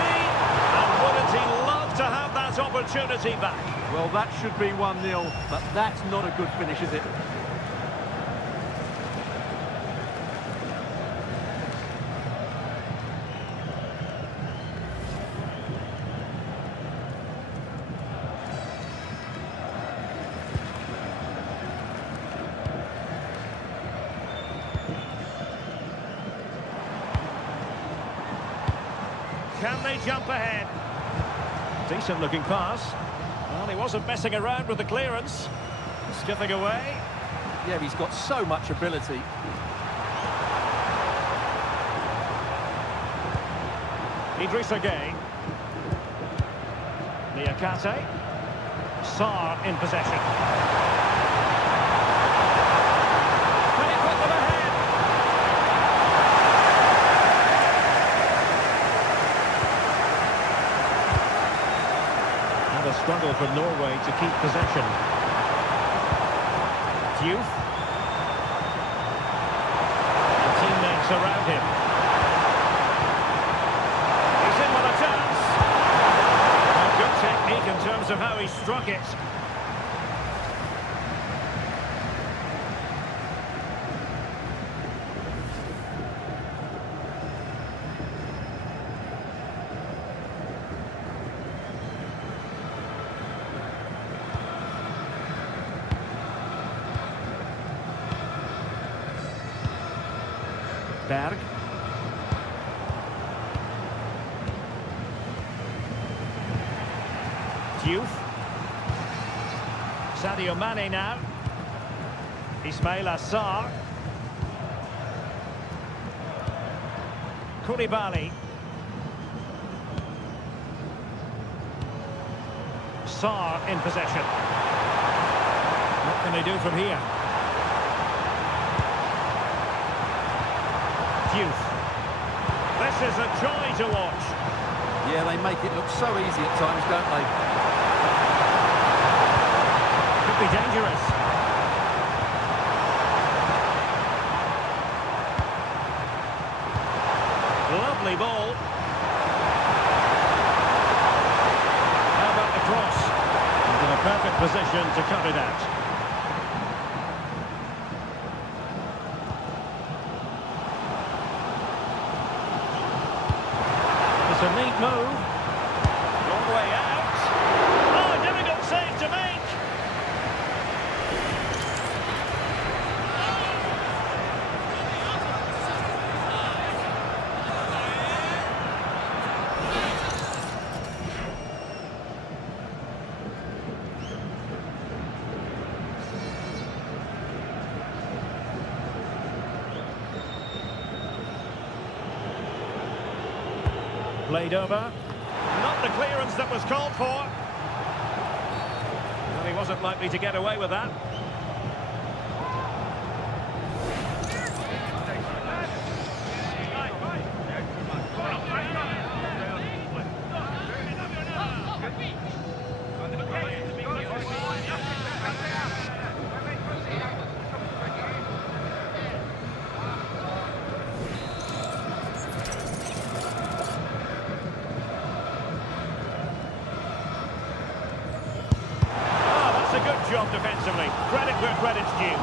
And wouldn't he love to have that opportunity back? Well, that should be 1-0, but that's not a good finish, is it? Can they jump ahead? Decent looking pass. Well, he wasn't messing around with the clearance. Skipping away. Yeah, he's got so much ability. Idrissa Gay. Niakate. Saar in possession. Can he put them ahead? And a struggle for Norway to keep possession. Diouf. And teammates around him. He's in with a chance. A good technique in terms of how he struck it. Berg. Diouf. Sadio Mane now. Ismail Assar. Koulibaly. Saar in possession. What can they do from here? Diouf. This is a joy to watch. Yeah, they make it look so easy at times, don't they? Could be dangerous. Lovely ball. How about the cross? He's in a perfect position to cut it out. It's a neat move. Long way out. Oh, a difficult save to make. Played over. Not the clearance that was called for. Well, he wasn't likely to get away with that. A good job defensively. Credit where credit's due.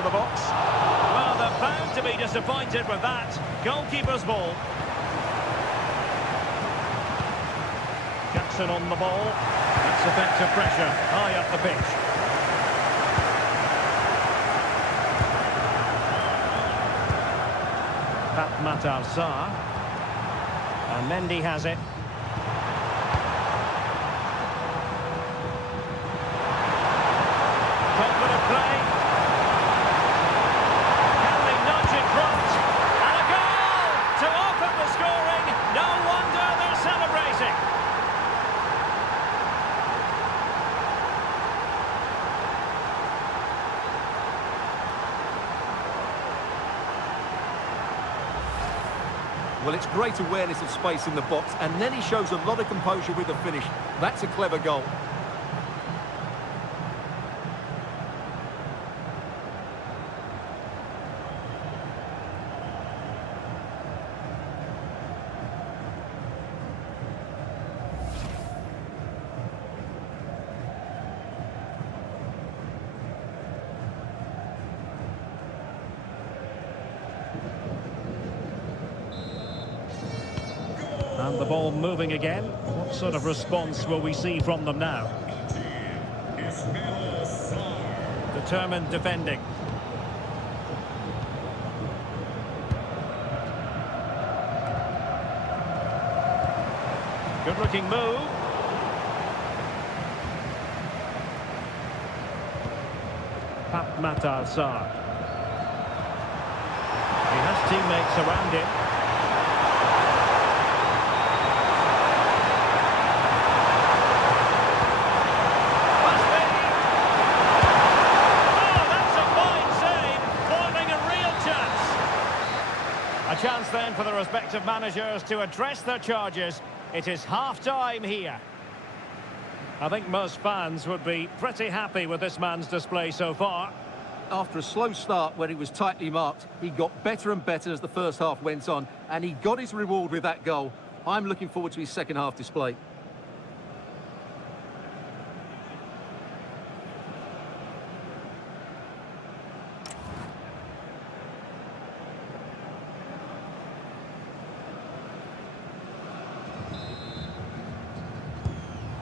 into the box. Well, they're bound to be disappointed with that. Goalkeeper's ball. Jackson on the ball. That's effective pressure. High up the pitch. Matar Sarr. And Mendy has it. Confident play. Can they nudge it front? And a goal to open the scoring. No wonder they're celebrating. Well, it's great awareness of space in the box, and then he shows a lot of composure with the finish. That's a clever goal. And the ball moving again. What sort of response will we see from them now? Determined defending. Good looking move. Matar Sarr. He has teammates around him. A chance then for the respective managers to address their charges. It is half-time here. I think most fans would be pretty happy with this man's display so far. After a slow start where he was tightly marked, he got better and better as the first half went on, and he got his reward with that goal. I'm looking forward to his second half display.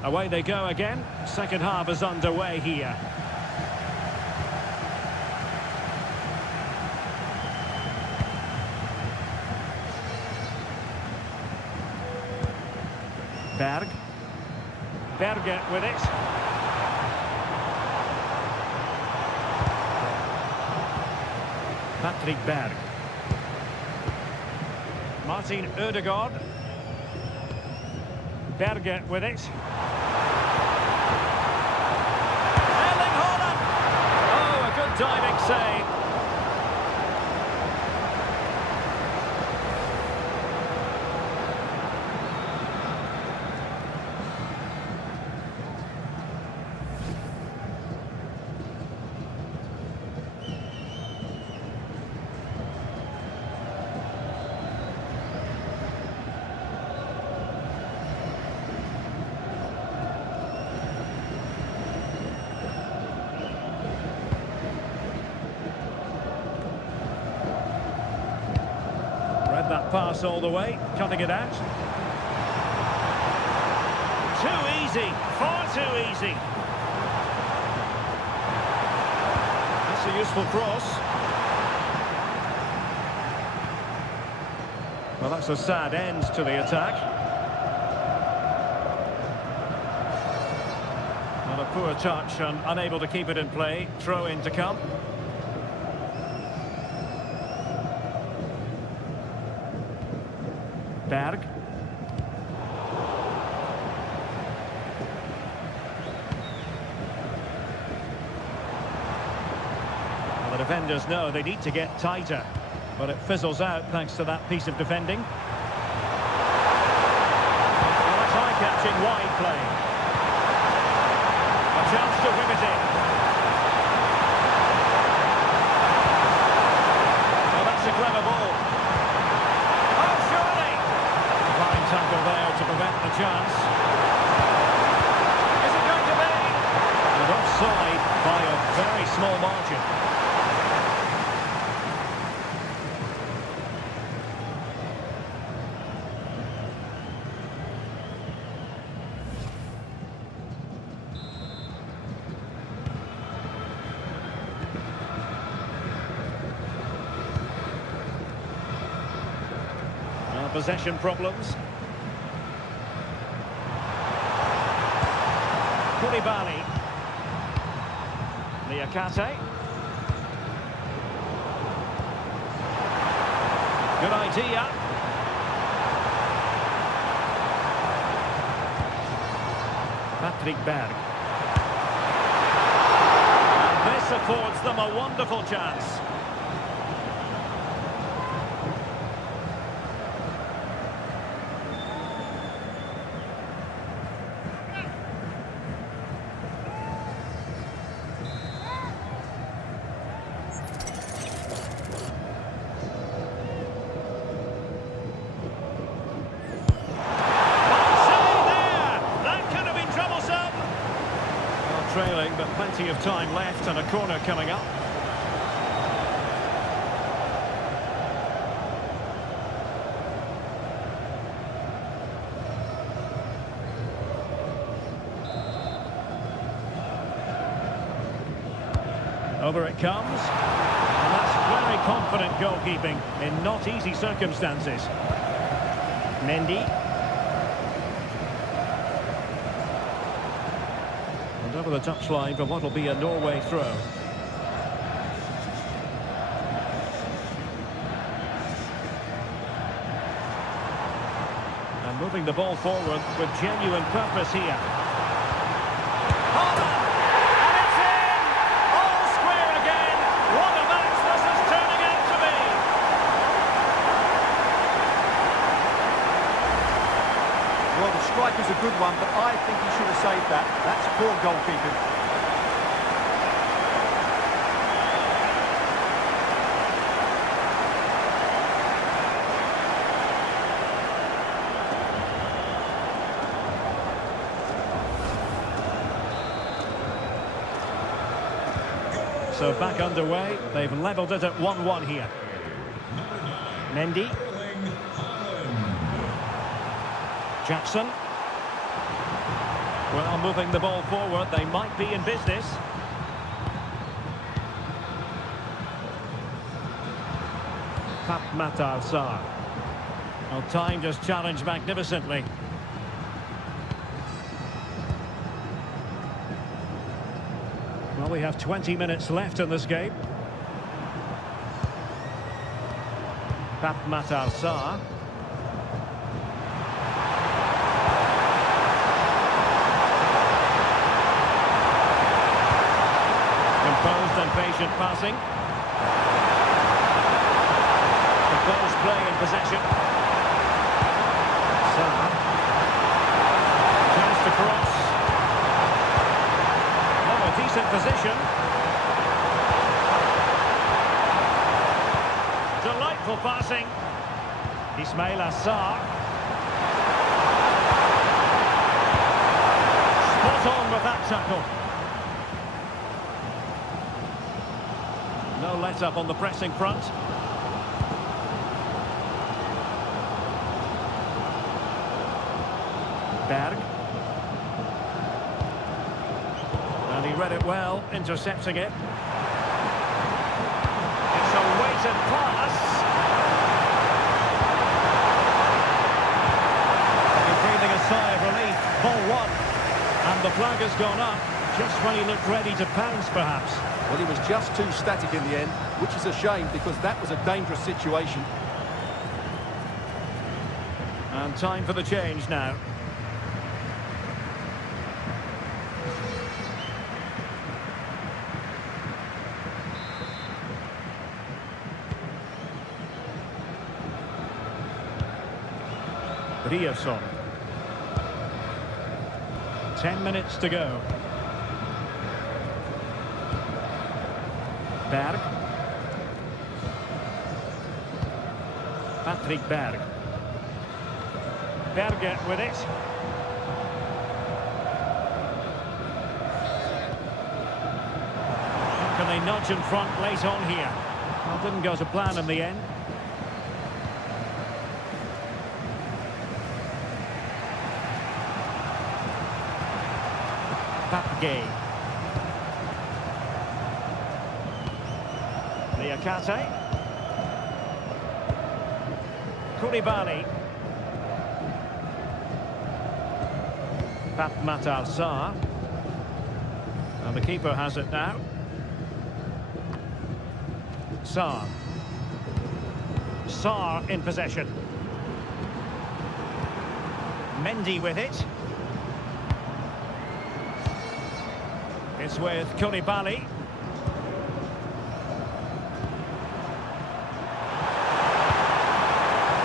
Away they go again. Second half is underway here. Berg. Berger with it. Patrick Berg. Martin Ødegaard. Berger with it. Diving save. That pass all the way, cutting it out. Too easy, far too easy. That's a useful cross. Well, that's a sad end to the attack. Well, a poor touch and unable to keep it in play. Throw in to come. Berg. Well, the defenders know they need to get tighter, but it fizzles out thanks to that piece of defending. Well, a try-catching wide play. A chance to whip it in. Well, that's a clever ball. Tackle there to prevent the chance. Is it going to be? And offside by a very small margin. possession problems. Koulibaly. Niakate. Good idea. Patrick Berg. And this affords them a wonderful chance. Trailing, but plenty of time left and a corner coming up. Over it comes. And that's very confident goalkeeping in not easy circumstances. Mendy. Over the touchline for what will be a Norway throw. And moving the ball forward with genuine purpose here. Holland! And it's in! All square again! What a match this is turning out to be! Well, the strike is a good one, but I think he should have saved that. That's poor goalkeeping. So back underway. They've levelled it at 1-1 here. Mendy. Jackson. Well, moving the ball forward, they might be in business. Matar Sarr. Well, timed his challenge magnificently. Well, we have 20 minutes left in this game. Matar Sarr. Composed and patient passing. Composed play in possession. Sarr. Chance to cross. Oh, a decent position. Delightful passing. Ismail Assar. Spot on with that tackle. No let-up on the pressing front. Berg. And he read it well, intercepting it. It's a weighted pass. He's breathing a sigh of relief. Ball one. And the flag has gone up, just when he looked ready to pounce, perhaps. Well, he was just too static in the end, which is a shame because that was a dangerous situation. And time for the change now. Riasson. 10 minutes to go. Berg. Patrick Berg. Berger with it. How can they nudge in front late on here? Well, didn't go to plan in the end. Papgay. Niakate. Koulibaly. Matar Sarr. And the keeper has it now. Sarr. Sarr in possession. Mendy with it. It's with Koulibaly.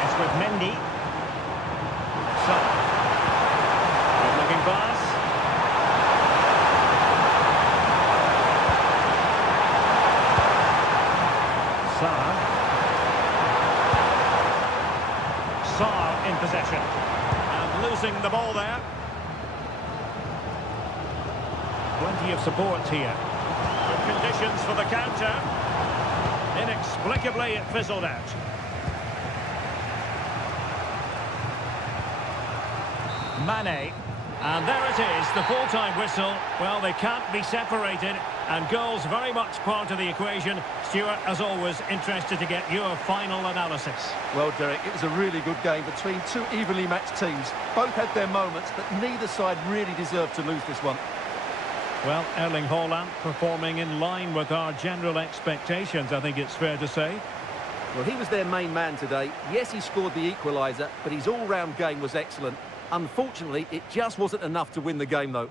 It's with Mendy. Sarr. Good looking pass. Sarr. Sarr in possession. And losing the ball there. Plenty of support here. Good conditions for the counter. Inexplicably, it fizzled out. Mane. And there it is, the full-time whistle. Well, they can't be separated, and goals very much part of the equation. Stuart, as always, interested to get your final analysis. Well, Derek, it was a really good game between two evenly matched teams. Both had their moments, but neither side really deserved to lose this one. Well, Erling Haaland performing in line with our general expectations, I think it's fair to say. Well, he was their main man today. Yes, he scored the equaliser, but his all-round game was excellent. Unfortunately, it just wasn't enough to win the game, though.